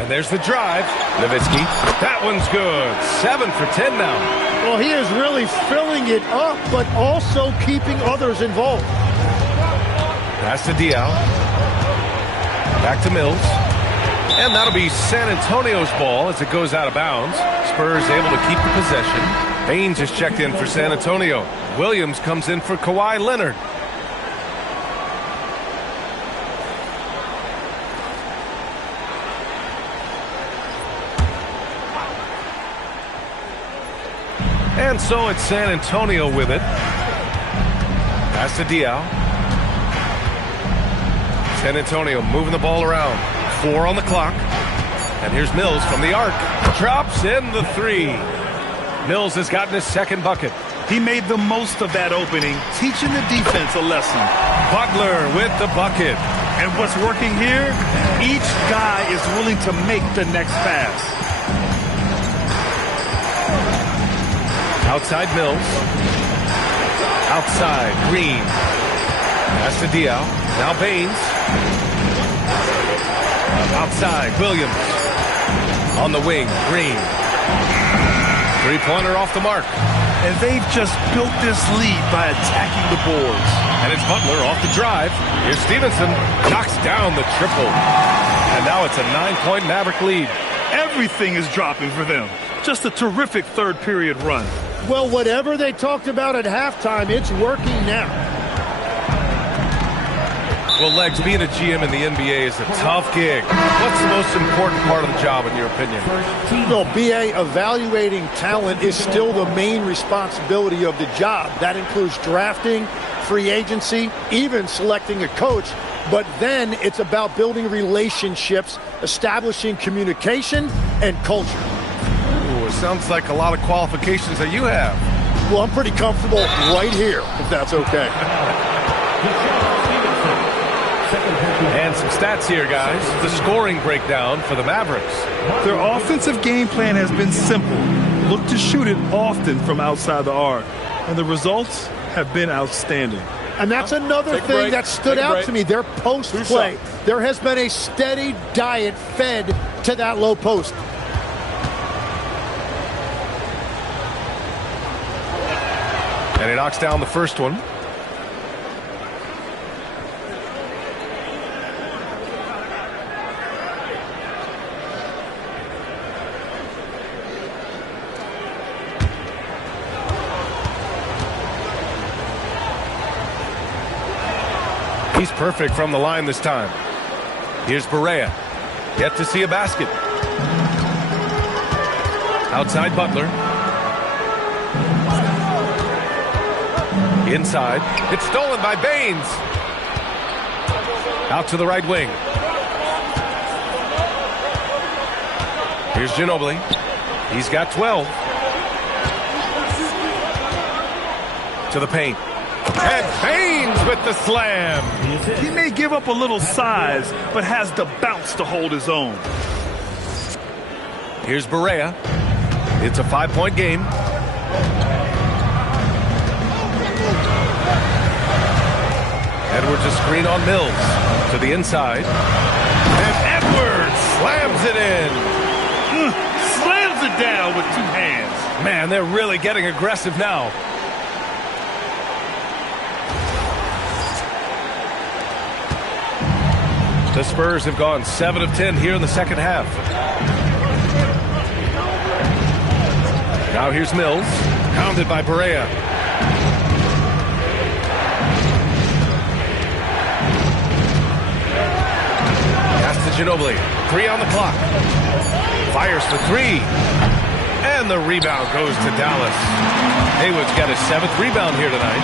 And there's the drive. Nowitzki. That one's good. 7 for 10 now. Well, he is really filling it up, but also keeping others involved. Pass to Diaw. Back to Mills. And that'll be San Antonio's ball as it goes out of bounds. Spurs able to keep the possession. Haynes is checked in for San Antonio. Williams comes in for Kawhi Leonard. And so it's San Antonio with it. Pass to Diao. San Antonio moving the ball around. 4 on the clock. And here's Mills from the arc. Drops in the 3. Mills has gotten his second bucket. He made the most of that opening, teaching the defense a lesson. Butler with the bucket. And what's working here? Each guy is willing to make the next pass. Outside Mills. Outside Green. Pass to Diao. Now Baines. Outside Williams. On the wing, Green. Three-pointer off the mark. And they've just built this lead by attacking the boards. And it's Butler off the drive. Here's Stevenson. Knocks down the triple. And now it's a 9-point Maverick lead. Everything is dropping for them. Just a terrific third period run. Well, whatever they talked about at halftime, it's working now. Well, Legs, being a GM in the NBA is a tough gig. What's the most important part of the job, in your opinion? Well, BA, evaluating talent is still the main responsibility of the job. That includes drafting, free agency, even selecting a coach. But then it's about building relationships, establishing communication, and culture. Ooh, it sounds like a lot of qualifications that you have. Well, I'm pretty comfortable right here, if that's okay. And some stats here, guys. The scoring breakdown for the Mavericks. Their offensive game plan has been simple. Look to shoot it often from outside the arc. And the results have been outstanding. And that's another thing that stood out to me, their post play. There has been a steady diet fed to that low post. And he knocks down the first one. He's perfect from the line this time. Here's Barea. Yet to see a basket. Outside Butler. Inside. It's stolen by Baines. Out to the right wing. Here's Ginobili. He's got 12. To the paint. And Baines with the slam. He may give up a little size, but has the bounce to hold his own. Here's Barea. It's a 5-point game. Edwards a screen on Mills. To the inside. And Edwards slams it in. Slams it down with 2 hands. Man, they're really getting aggressive now. The Spurs have gone 7 of 10 here in the second half. Now here's Mills, pounded by Barea. Pass to Ginobili. 3 on the clock. Fires for 3. And the rebound goes to Dallas. Haywood's got his 7th rebound here tonight.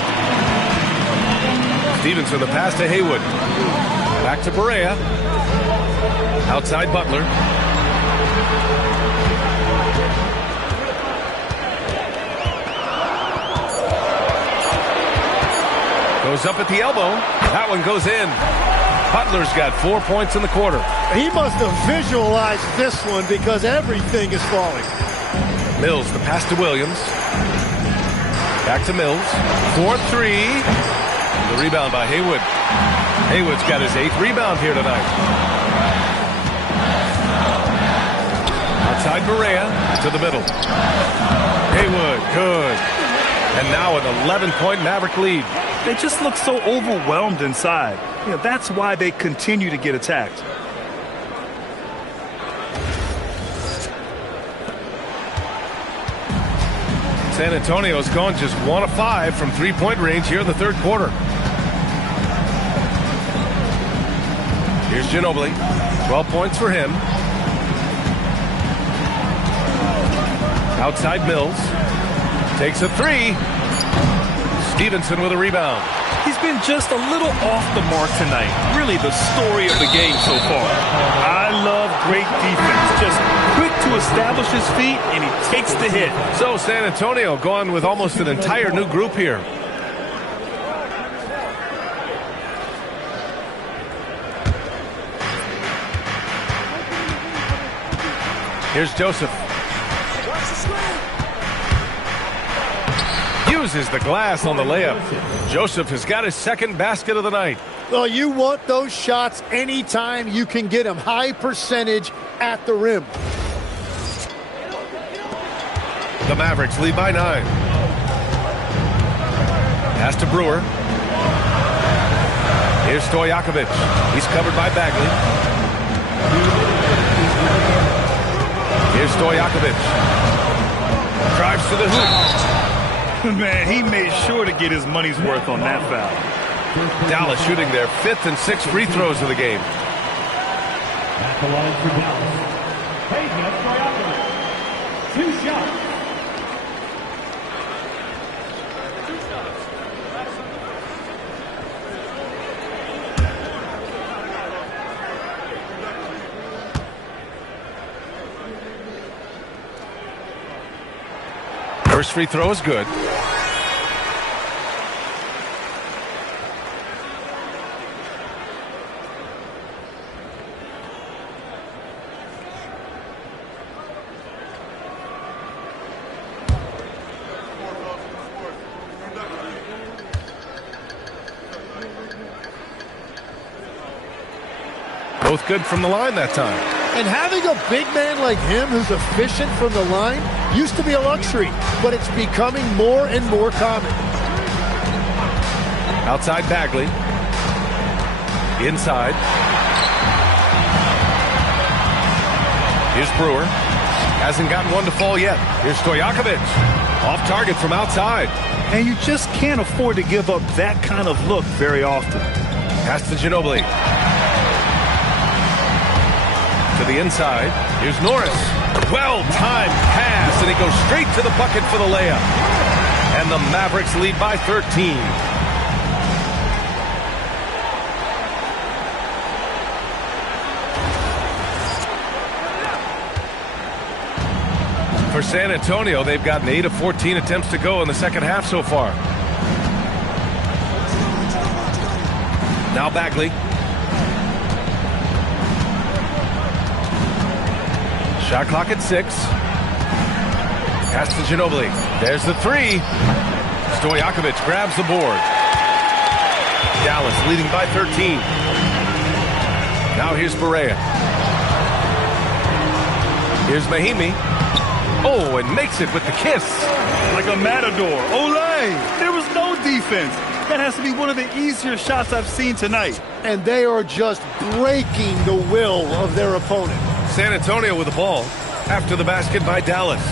Stevenson, the pass to Haywood. Back to Barea. Outside Butler. Goes up at the elbow. That one goes in. Butler's got 4 points in the quarter. He must have visualized this one because everything is falling. Mills, the pass to Williams. Back to Mills. 4-3. The rebound by Haywood. Haywood's got his 8th rebound here tonight. Outside Barea to the middle. Haywood, good. And now an 11-point Maverick lead. They just look so overwhelmed inside. You know, that's why they continue to get attacked. San Antonio's gone just 1 of 5 from 3-point range here in the third quarter. Here's Ginobili. 12 points for him. Outside Mills. Takes a three. Stevenson with a rebound. He's been just a little off the mark tonight. Really the story of the game so far. I love great defense. Just quick to establish his feet, and he takes the hit. So San Antonio going with almost an entire new group here. Here's Joseph. Uses the glass on the layup. Joseph has got his second basket of the night. Well, you want those shots anytime you can get them. High percentage at the rim. The Mavericks lead by 9. Pass to Brewer. Here's Stojakovic. He's covered by Bagley. Here's Stojakovic. Drives to the hoop. Man, he made sure to get his money's worth on that foul. Dallas shooting their 5th and 6th free throws of the game. At the line for Dallas. 2 shots. First free throw is good. Both good from the line that time. And having a big man like him who's efficient from the line used to be a luxury, but it's becoming more and more common. Outside Bagley. Inside. Here's Brewer. Hasn't gotten one to fall yet. Here's Stojakovic. Off target from outside. And you just can't afford to give up that kind of look very often. Pass to Ginobili. To the inside. Here's Norris. Well-timed pass, and he goes straight to the bucket for the layup. And the Mavericks lead by 13. For San Antonio, they've gotten 8 of 14 attempts to go in the second half so far. Now Bagley. Shot clock at 6. Pass to Ginobili. There's the 3. Stojakovic grabs the board. Dallas leading by 13. Now here's Barea. Here's Mahimi. Oh, and makes it with the kiss. Like a matador. Olay! There was no defense. That has to be one of the easier shots I've seen tonight. And they are just breaking the will of their opponent. San Antonio with the ball after the basket by Dallas.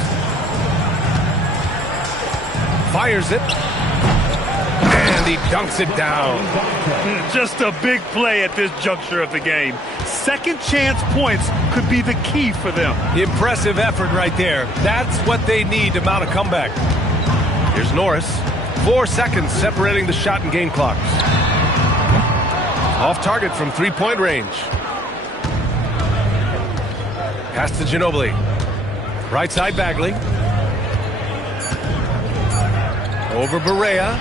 Fires it. And he dunks it down. Just a big play at this juncture of the game. Second chance points could be the key for them. Impressive effort right there. That's what they need to mount a comeback. Here's Norris. 4 seconds separating the shot and game clocks. Off target from three-point range. Pass to Ginobili. Right side Bagley. Over Barea.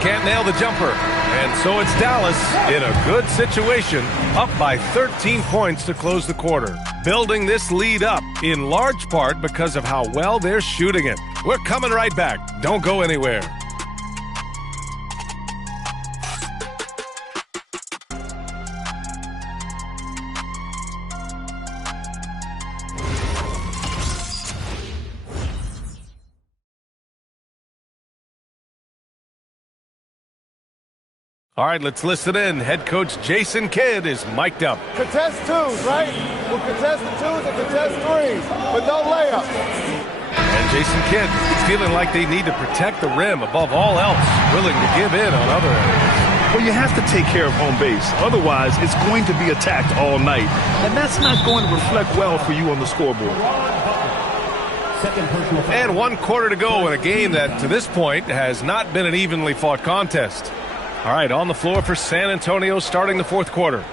Can't nail the jumper. And so it's Dallas in a good situation, up by 13 points to close the quarter. Building this lead up in large part because of how well they're shooting it. We're coming right back. Don't go anywhere. All right, let's listen in. Head coach Jason Kidd is mic'd up. Contest twos, right? We'll contest the twos and contest threes, but no layups. And Jason Kidd is feeling like they need to protect the rim above all else, willing to give in on other areas. Well, you have to take care of home base. Otherwise, it's going to be attacked all night. And that's not going to reflect well for you on the scoreboard. Second personal foul. And 1 quarter to go in a game that, to this point, has not been an evenly fought contest. All right, on the floor for San Antonio starting the 4th quarter.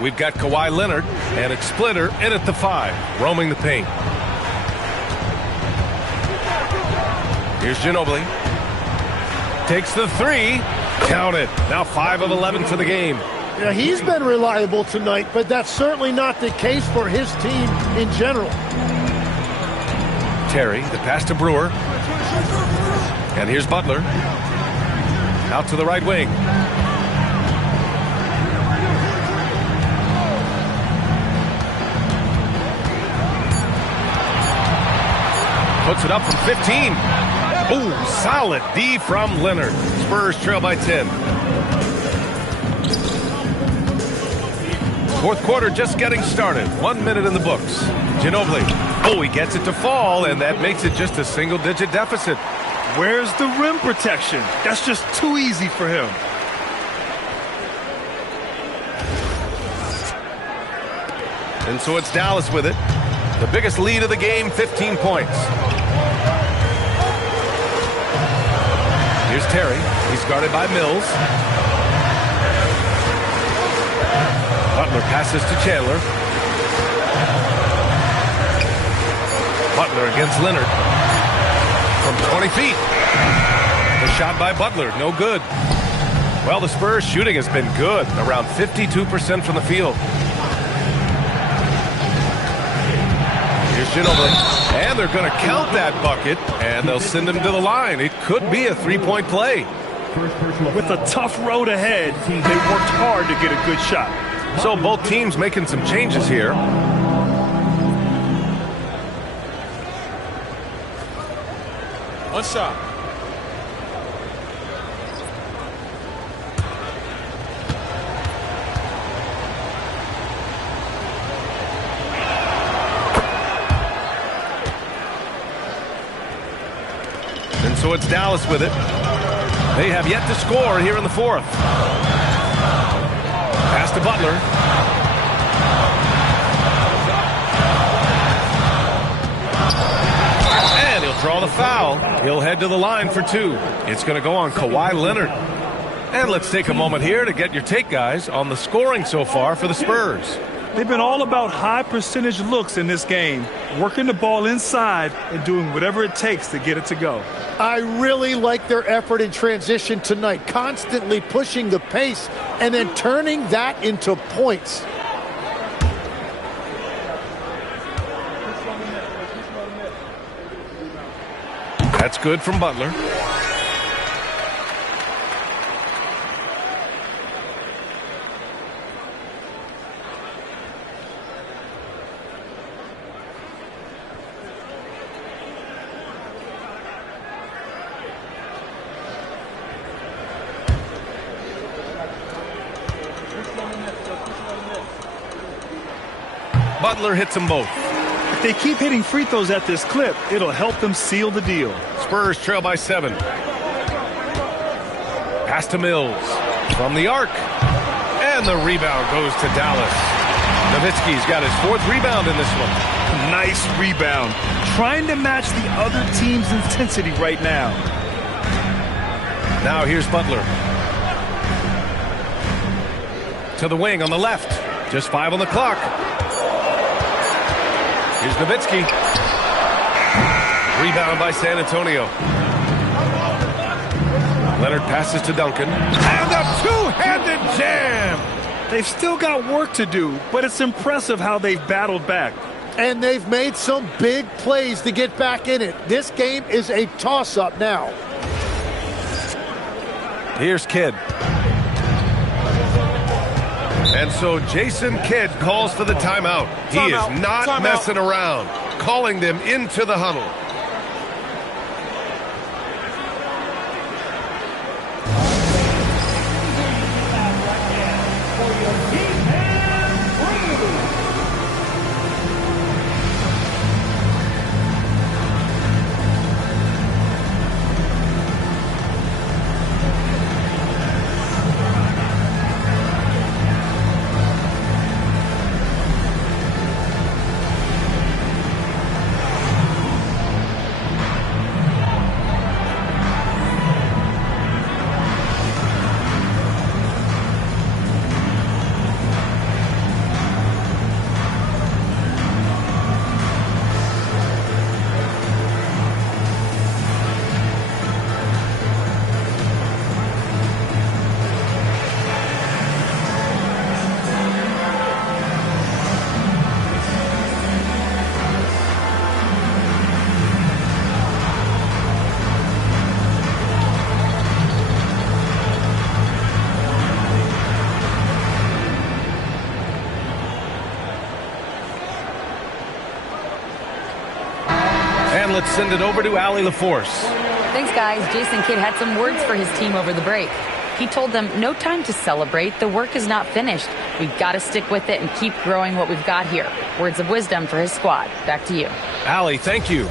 We've got Kawhi Leonard and Splitter in at the 5, roaming the paint. Here's Ginobili. Takes the 3. Count it. Now 5 of 11 for the game. Yeah, he's been reliable tonight, but that's certainly not the case for his team in general. Terry, the pass to Brewer. And here's Butler. Out to the right wing. Puts it up from 15. Ooh, solid D from Leonard. Spurs trail by 10. 4th quarter just getting started. 1 minute in the books. Ginobili. Oh, he gets it to fall, and that makes it just a single-digit deficit. Where's the rim protection? That's just too easy for him. And so it's Dallas with it. The biggest lead of the game, 15 points. Here's Terry. He's guarded by Mills. Butler passes to Chandler. Butler against Leonard. From 20 feet. The shot by Butler, no good. Well, the Spurs shooting has been good, around 52% from the field. Here's Ginobili. And they're going to count that bucket, and they'll send him to the line. It could be a 3-point play. With a tough road ahead, they worked hard to get a good shot. So both teams making some changes here. One shot. And so it's Dallas with it. They have yet to score here in the 4th. Pass to Butler. And he'll draw the foul. He'll head to the line for 2. It's going to go on Kawhi Leonard. And let's take a moment here to get your take, guys, on the scoring so far for the Spurs. They've been all about high percentage looks in this game, working the ball inside and doing whatever it takes to get it to go. I really like their effort in transition tonight, constantly pushing the pace and then turning that into points. That's good from Butler. Butler hits them both. If they keep hitting free throws at this clip, it'll help them seal the deal. Spurs trail by 7. Pass to Mills from the arc. And the rebound goes to Dallas. Nowitzki's got his 4th rebound in this one. Nice rebound. Trying to match the other team's intensity right now. Now here's Butler. To the wing on the left. Just 5 on the clock. Here's Nowitzki. Rebound by San Antonio. Leonard passes to Duncan. And a two-handed jam! They've still got work to do, but it's impressive how they've battled back. And they've made some big plays to get back in it. This game is a toss-up now. Here's Kidd. And so Jason Kidd calls for the timeout. He is not messing around, calling them into the huddle. let's send it over to Allie LaForce. Thanks, guys. Jason Kidd had some words for his team over the break. He told them, no time to celebrate. The work is not finished. We've got to stick with it and keep growing what we've got here. Words of wisdom for his squad. Back to you. Allie, thank you.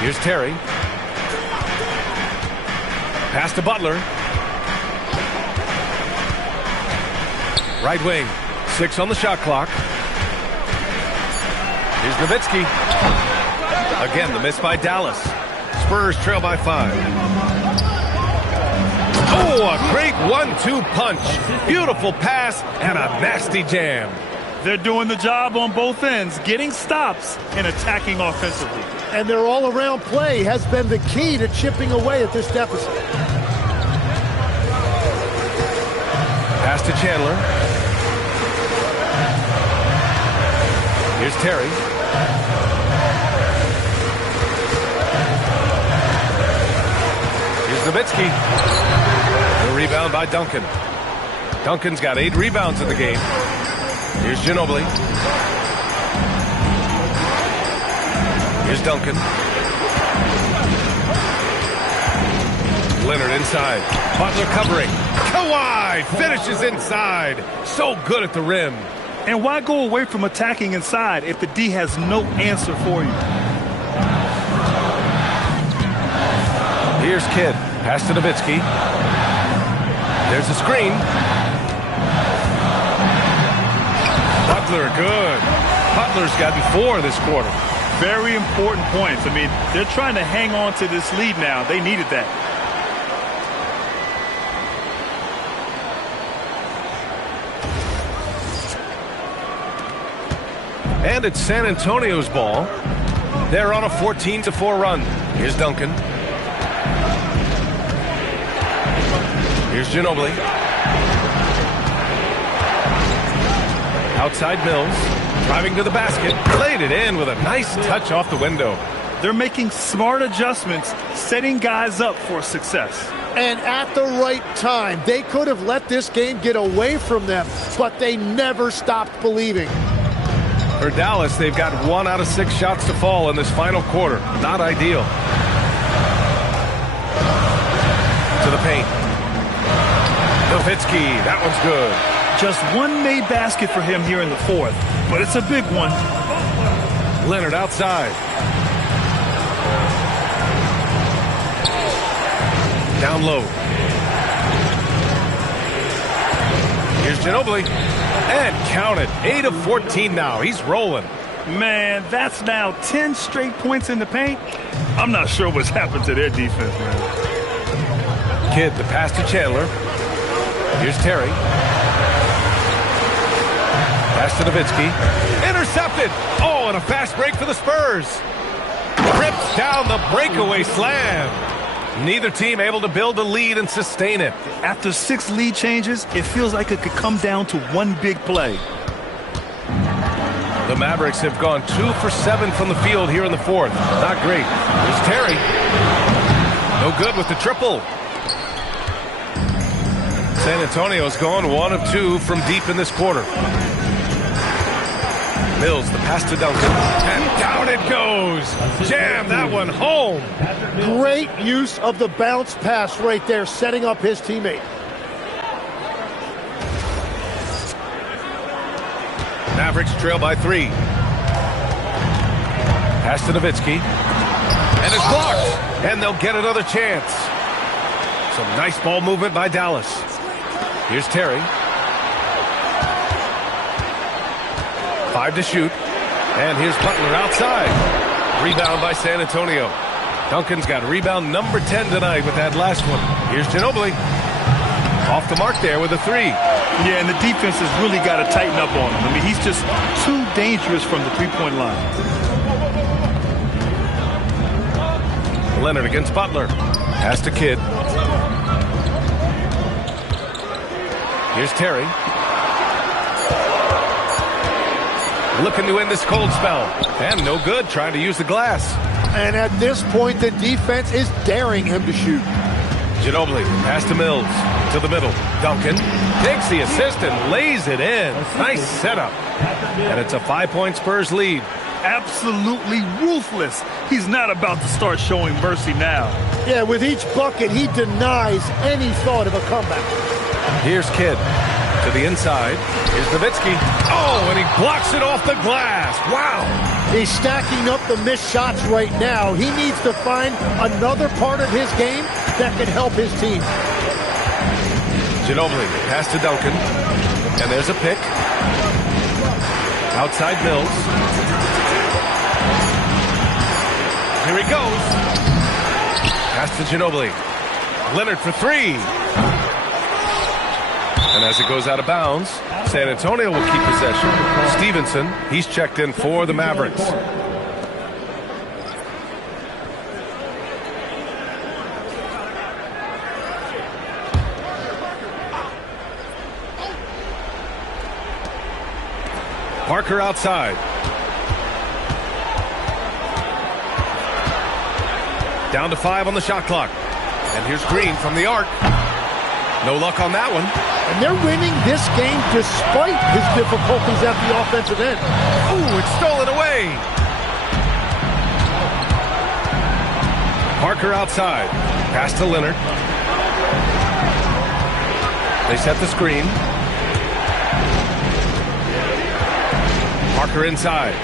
Here's Terry. Pass to Butler. Right wing. 6 on the shot clock. Here's Nowitzki. Again, the miss by Dallas. Spurs trail by 5. Oh, a great 1-2 punch. Beautiful pass and a nasty jam. They're doing the job on both ends, getting stops and attacking offensively. And their all-around play has been the key to chipping away at this deficit. Pass to Chandler. Here's Terry. Here's Nowitzki. The rebound by Duncan. Duncan's got 8 rebounds in the game. Here's Ginobili. Here's Duncan. Leonard inside. Butler covering. Kawhi finishes inside. So good at the rim. And why go away from attacking inside if the D has no answer for you? Here's Kidd. Pass to Nowitzki. There's a screen. Butler, good. Butler's gotten 4 this quarter. Very important points. I mean, they're trying to hang on to this lead now. They needed that. And it's San Antonio's ball. They're on a 14-4 run. Here's Duncan. Here's Ginobili. Outside Mills. Driving to the basket. Laid it in with a nice touch off the window. They're making smart adjustments, setting guys up for success. And at the right time, they could have let this game get away from them, but they never stopped believing. For Dallas, they've got 1 out of 6 shots to fall in this final quarter. Not ideal. To the paint. Nowitzki, that one's good. Just one made basket for him here in the 4th, but it's a big one. Leonard outside. Down low. Here's Ginobili. And count it. 8 of 14 now. He's rolling. Man, that's now 10 straight points in the paint. I'm not sure what's happened to their defense, man. Kidd, the pass to Chandler. Here's Terry. Pass to Nowitzki. Intercepted. Oh, and a fast break for the Spurs. Rips down the breakaway slam. Neither team able to build a lead and sustain it. After 6 lead changes, it feels like it could come down to one big play. The Mavericks have gone 2 for 7 from the field here in the 4th. Not great. Here's Terry. No good with the triple. San Antonio's gone 1 of 2 from deep in this quarter. Mills, the pass to Duncan. And down it goes. Jam that one home. Great use of the bounce pass right there, setting up his teammate. Mavericks trail by 3. Pass to Nowitzki. And it's blocked. And they'll get another chance. Some nice ball movement by Dallas. Here's Terry. 5 to shoot. And here's Butler outside. Rebound by San Antonio. Duncan's got rebound number 10 tonight with that last one. Here's Ginobili. Off the mark there with a 3. Yeah, and the defense has really got to tighten up on him. I mean, he's just too dangerous from the three-point line. Leonard against Butler. Pass to Kidd. Here's Terry. Looking to end this cold spell. And no good, trying to use the glass. And at this point, the defense is daring him to shoot. Ginobili, pass to Mills, to the middle. Duncan takes the assist and lays it in. Nice setup. And it's a 5-point Spurs lead. Absolutely ruthless. He's not about to start showing mercy now. Yeah, with each bucket, he denies any thought of a comeback. Here's Kidd to the inside. Here's Nowitzki. Oh, and he blocks it off the glass. Wow. He's stacking up the missed shots right now. He needs to find another part of his game that can help his team. Ginobili, pass to Duncan. And there's a pick. Outside Mills. Here he goes. Pass to Ginobili. Leonard for three. And as it goes out of bounds, San Antonio will keep possession. Stevenson, he's checked in for the Mavericks. Parker outside. Down to 5 on the shot clock. And here's Green from the arc. No luck on that one. And they're winning this game despite his difficulties at the offensive end. Ooh, it's stolen away. Parker outside. Pass to Leonard. They set the screen. Parker inside.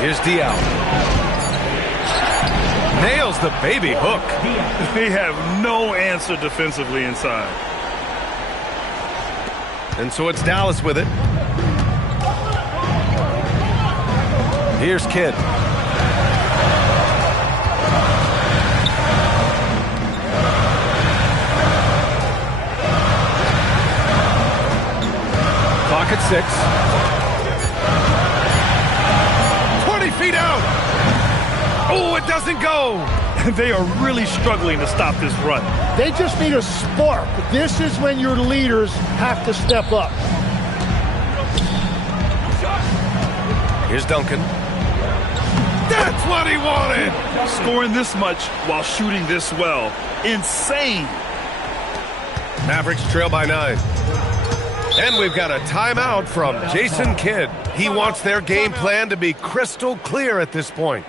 Here's Diaw. Nails the baby hook. They have no answer defensively inside. And so it's Dallas with it. Here's Kidd. Clock at 6. 20 feet out. Oh, it doesn't go. They are really struggling to stop this run. They just need a spark. This is when your leaders have to step up. Here's Duncan. That's what he wanted. Scoring this much while shooting this well. Insane. Mavericks trail by 9. And we've got a timeout from Jason Kidd. He wants their game plan to be crystal clear at this point.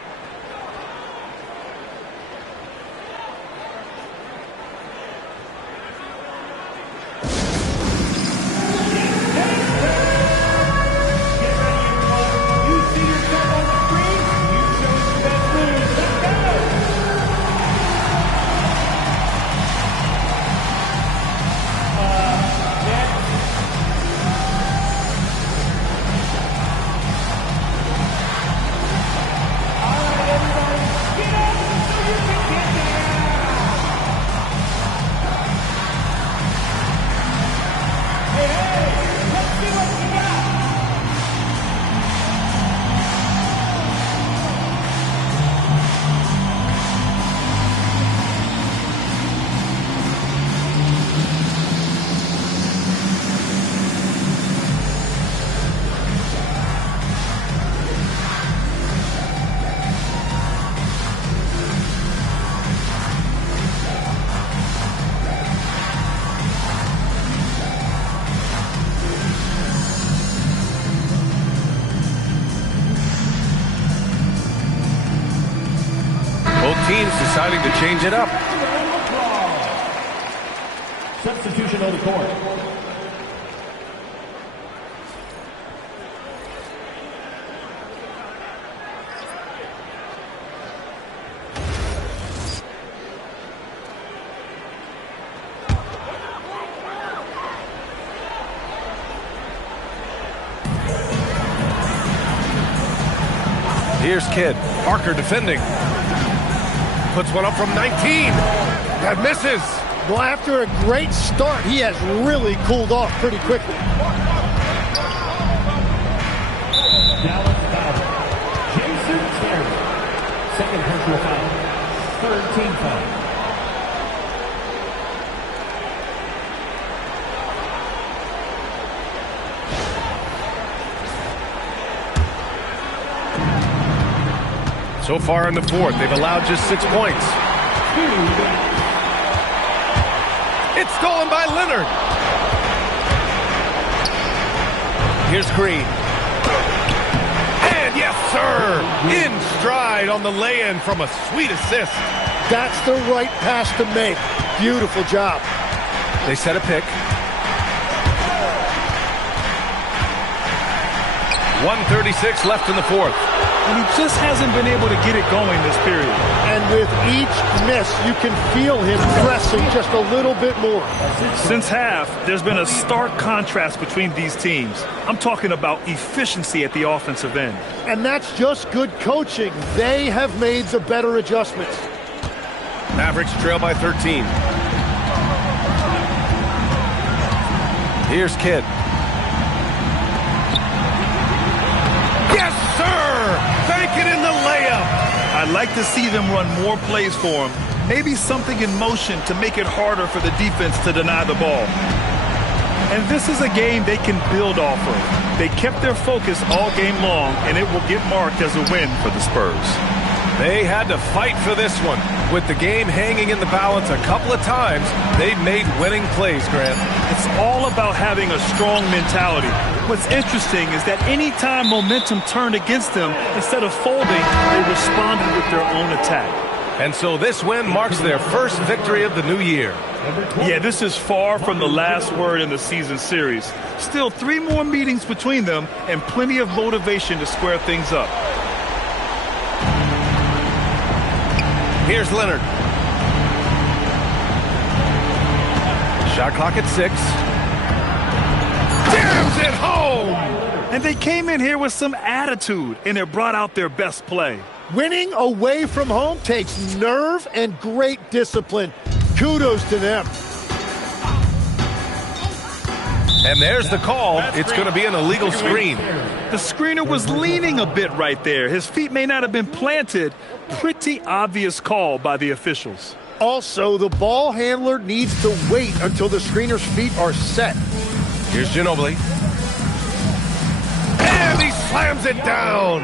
Teams deciding to change it up. Substitution on the court. Here's Kidd. Parker defending. Puts one up from 19. That misses. Well, after a great start, he has really cooled off pretty quickly. Dallas foul. Jason Terry. Second personal foul. Third team foul. So far in the fourth, they've allowed just 6 points. It's stolen by Leonard. Here's Green. And yes, sir, in stride on the lay-in from a sweet assist. That's the right pass to make. Beautiful job. They set a pick. 1:36 left in the fourth. And he just hasn't been able to get it going this period. And with each miss, you can feel him pressing just a little bit more. Since half, there's been a stark contrast between these teams. I'm talking about efficiency at the offensive end. And that's just good coaching. They have made the better adjustments. Mavericks trail by 13. Here's Kidd. Yes, sir! Bank it in the layup. I'd like to see them run more plays for him. Maybe something in motion to make it harder for the defense to deny the ball. And this is a game they can build off of. They kept their focus all game long, and it will get marked as a win for the Spurs. They had to fight for this one. With the game hanging in the balance a couple of times, they've made winning plays, Grant. It's all about having a strong mentality. What's interesting is that any time momentum turned against them, instead of folding, they responded with their own attack. And so this win marks their first victory of the new year. Yeah, this is far from the last word in the season series. Still 3 more meetings between them and plenty of motivation to square things up. Here's Leonard. Shot clock at 6. Jams it home! And they came in here with some attitude, and it brought out their best play. Winning away from home takes nerve and great discipline. Kudos to them. And there's the call. It's going to be an illegal screen. The screener was leaning a bit right there. His feet may not have been planted. Pretty obvious call by the officials. Also, the ball handler needs to wait until the screener's feet are set. Here's Ginobili. And he slams it down.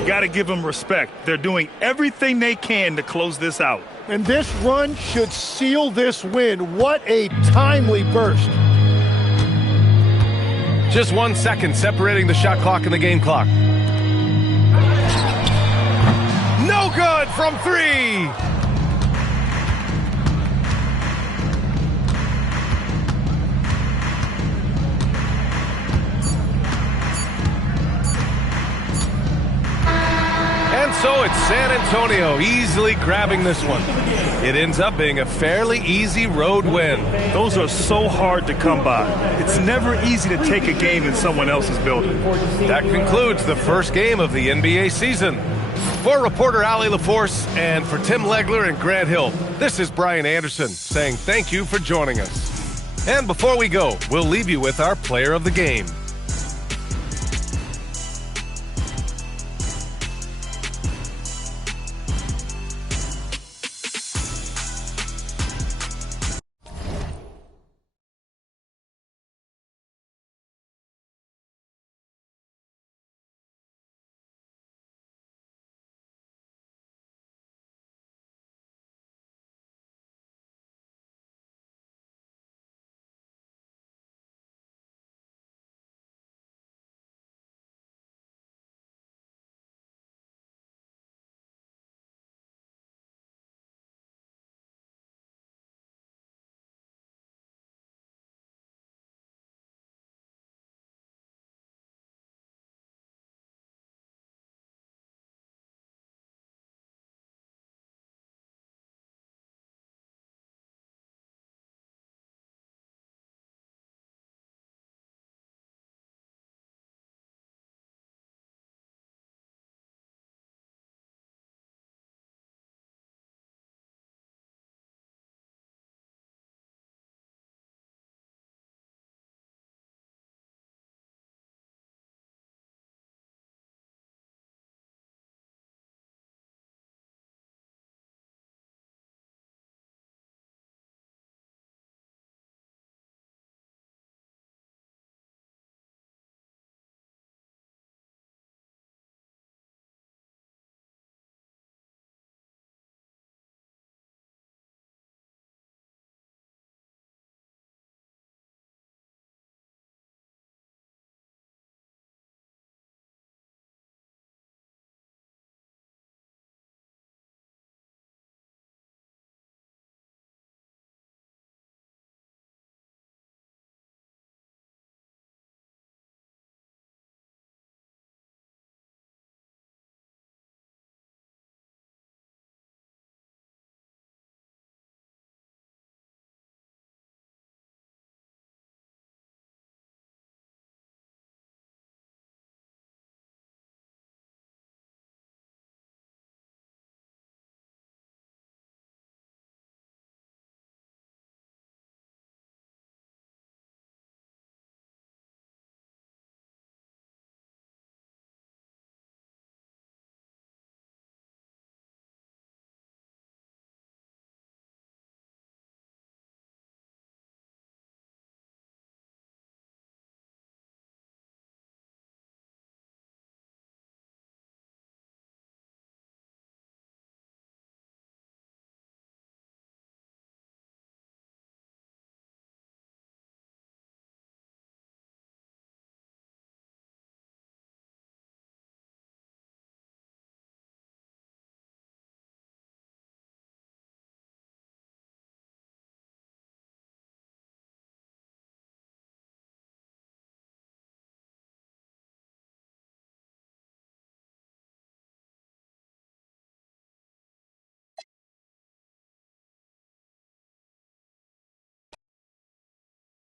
You got to give them respect. They're doing everything they can to close this out. And this run should seal this win. What a timely burst. Just 1 second separating the shot clock and the game clock. No good from 3. And so it's San Antonio easily grabbing this one. It ends up being a fairly easy road win. Those are so hard to come by. It's never easy to take a game in someone else's building. That concludes the first game of the NBA season. For reporter Allie LaForce and for Tim Legler and Grant Hill, this is Brian Anderson saying thank you for joining us. And before we go, we'll leave you with our player of the game.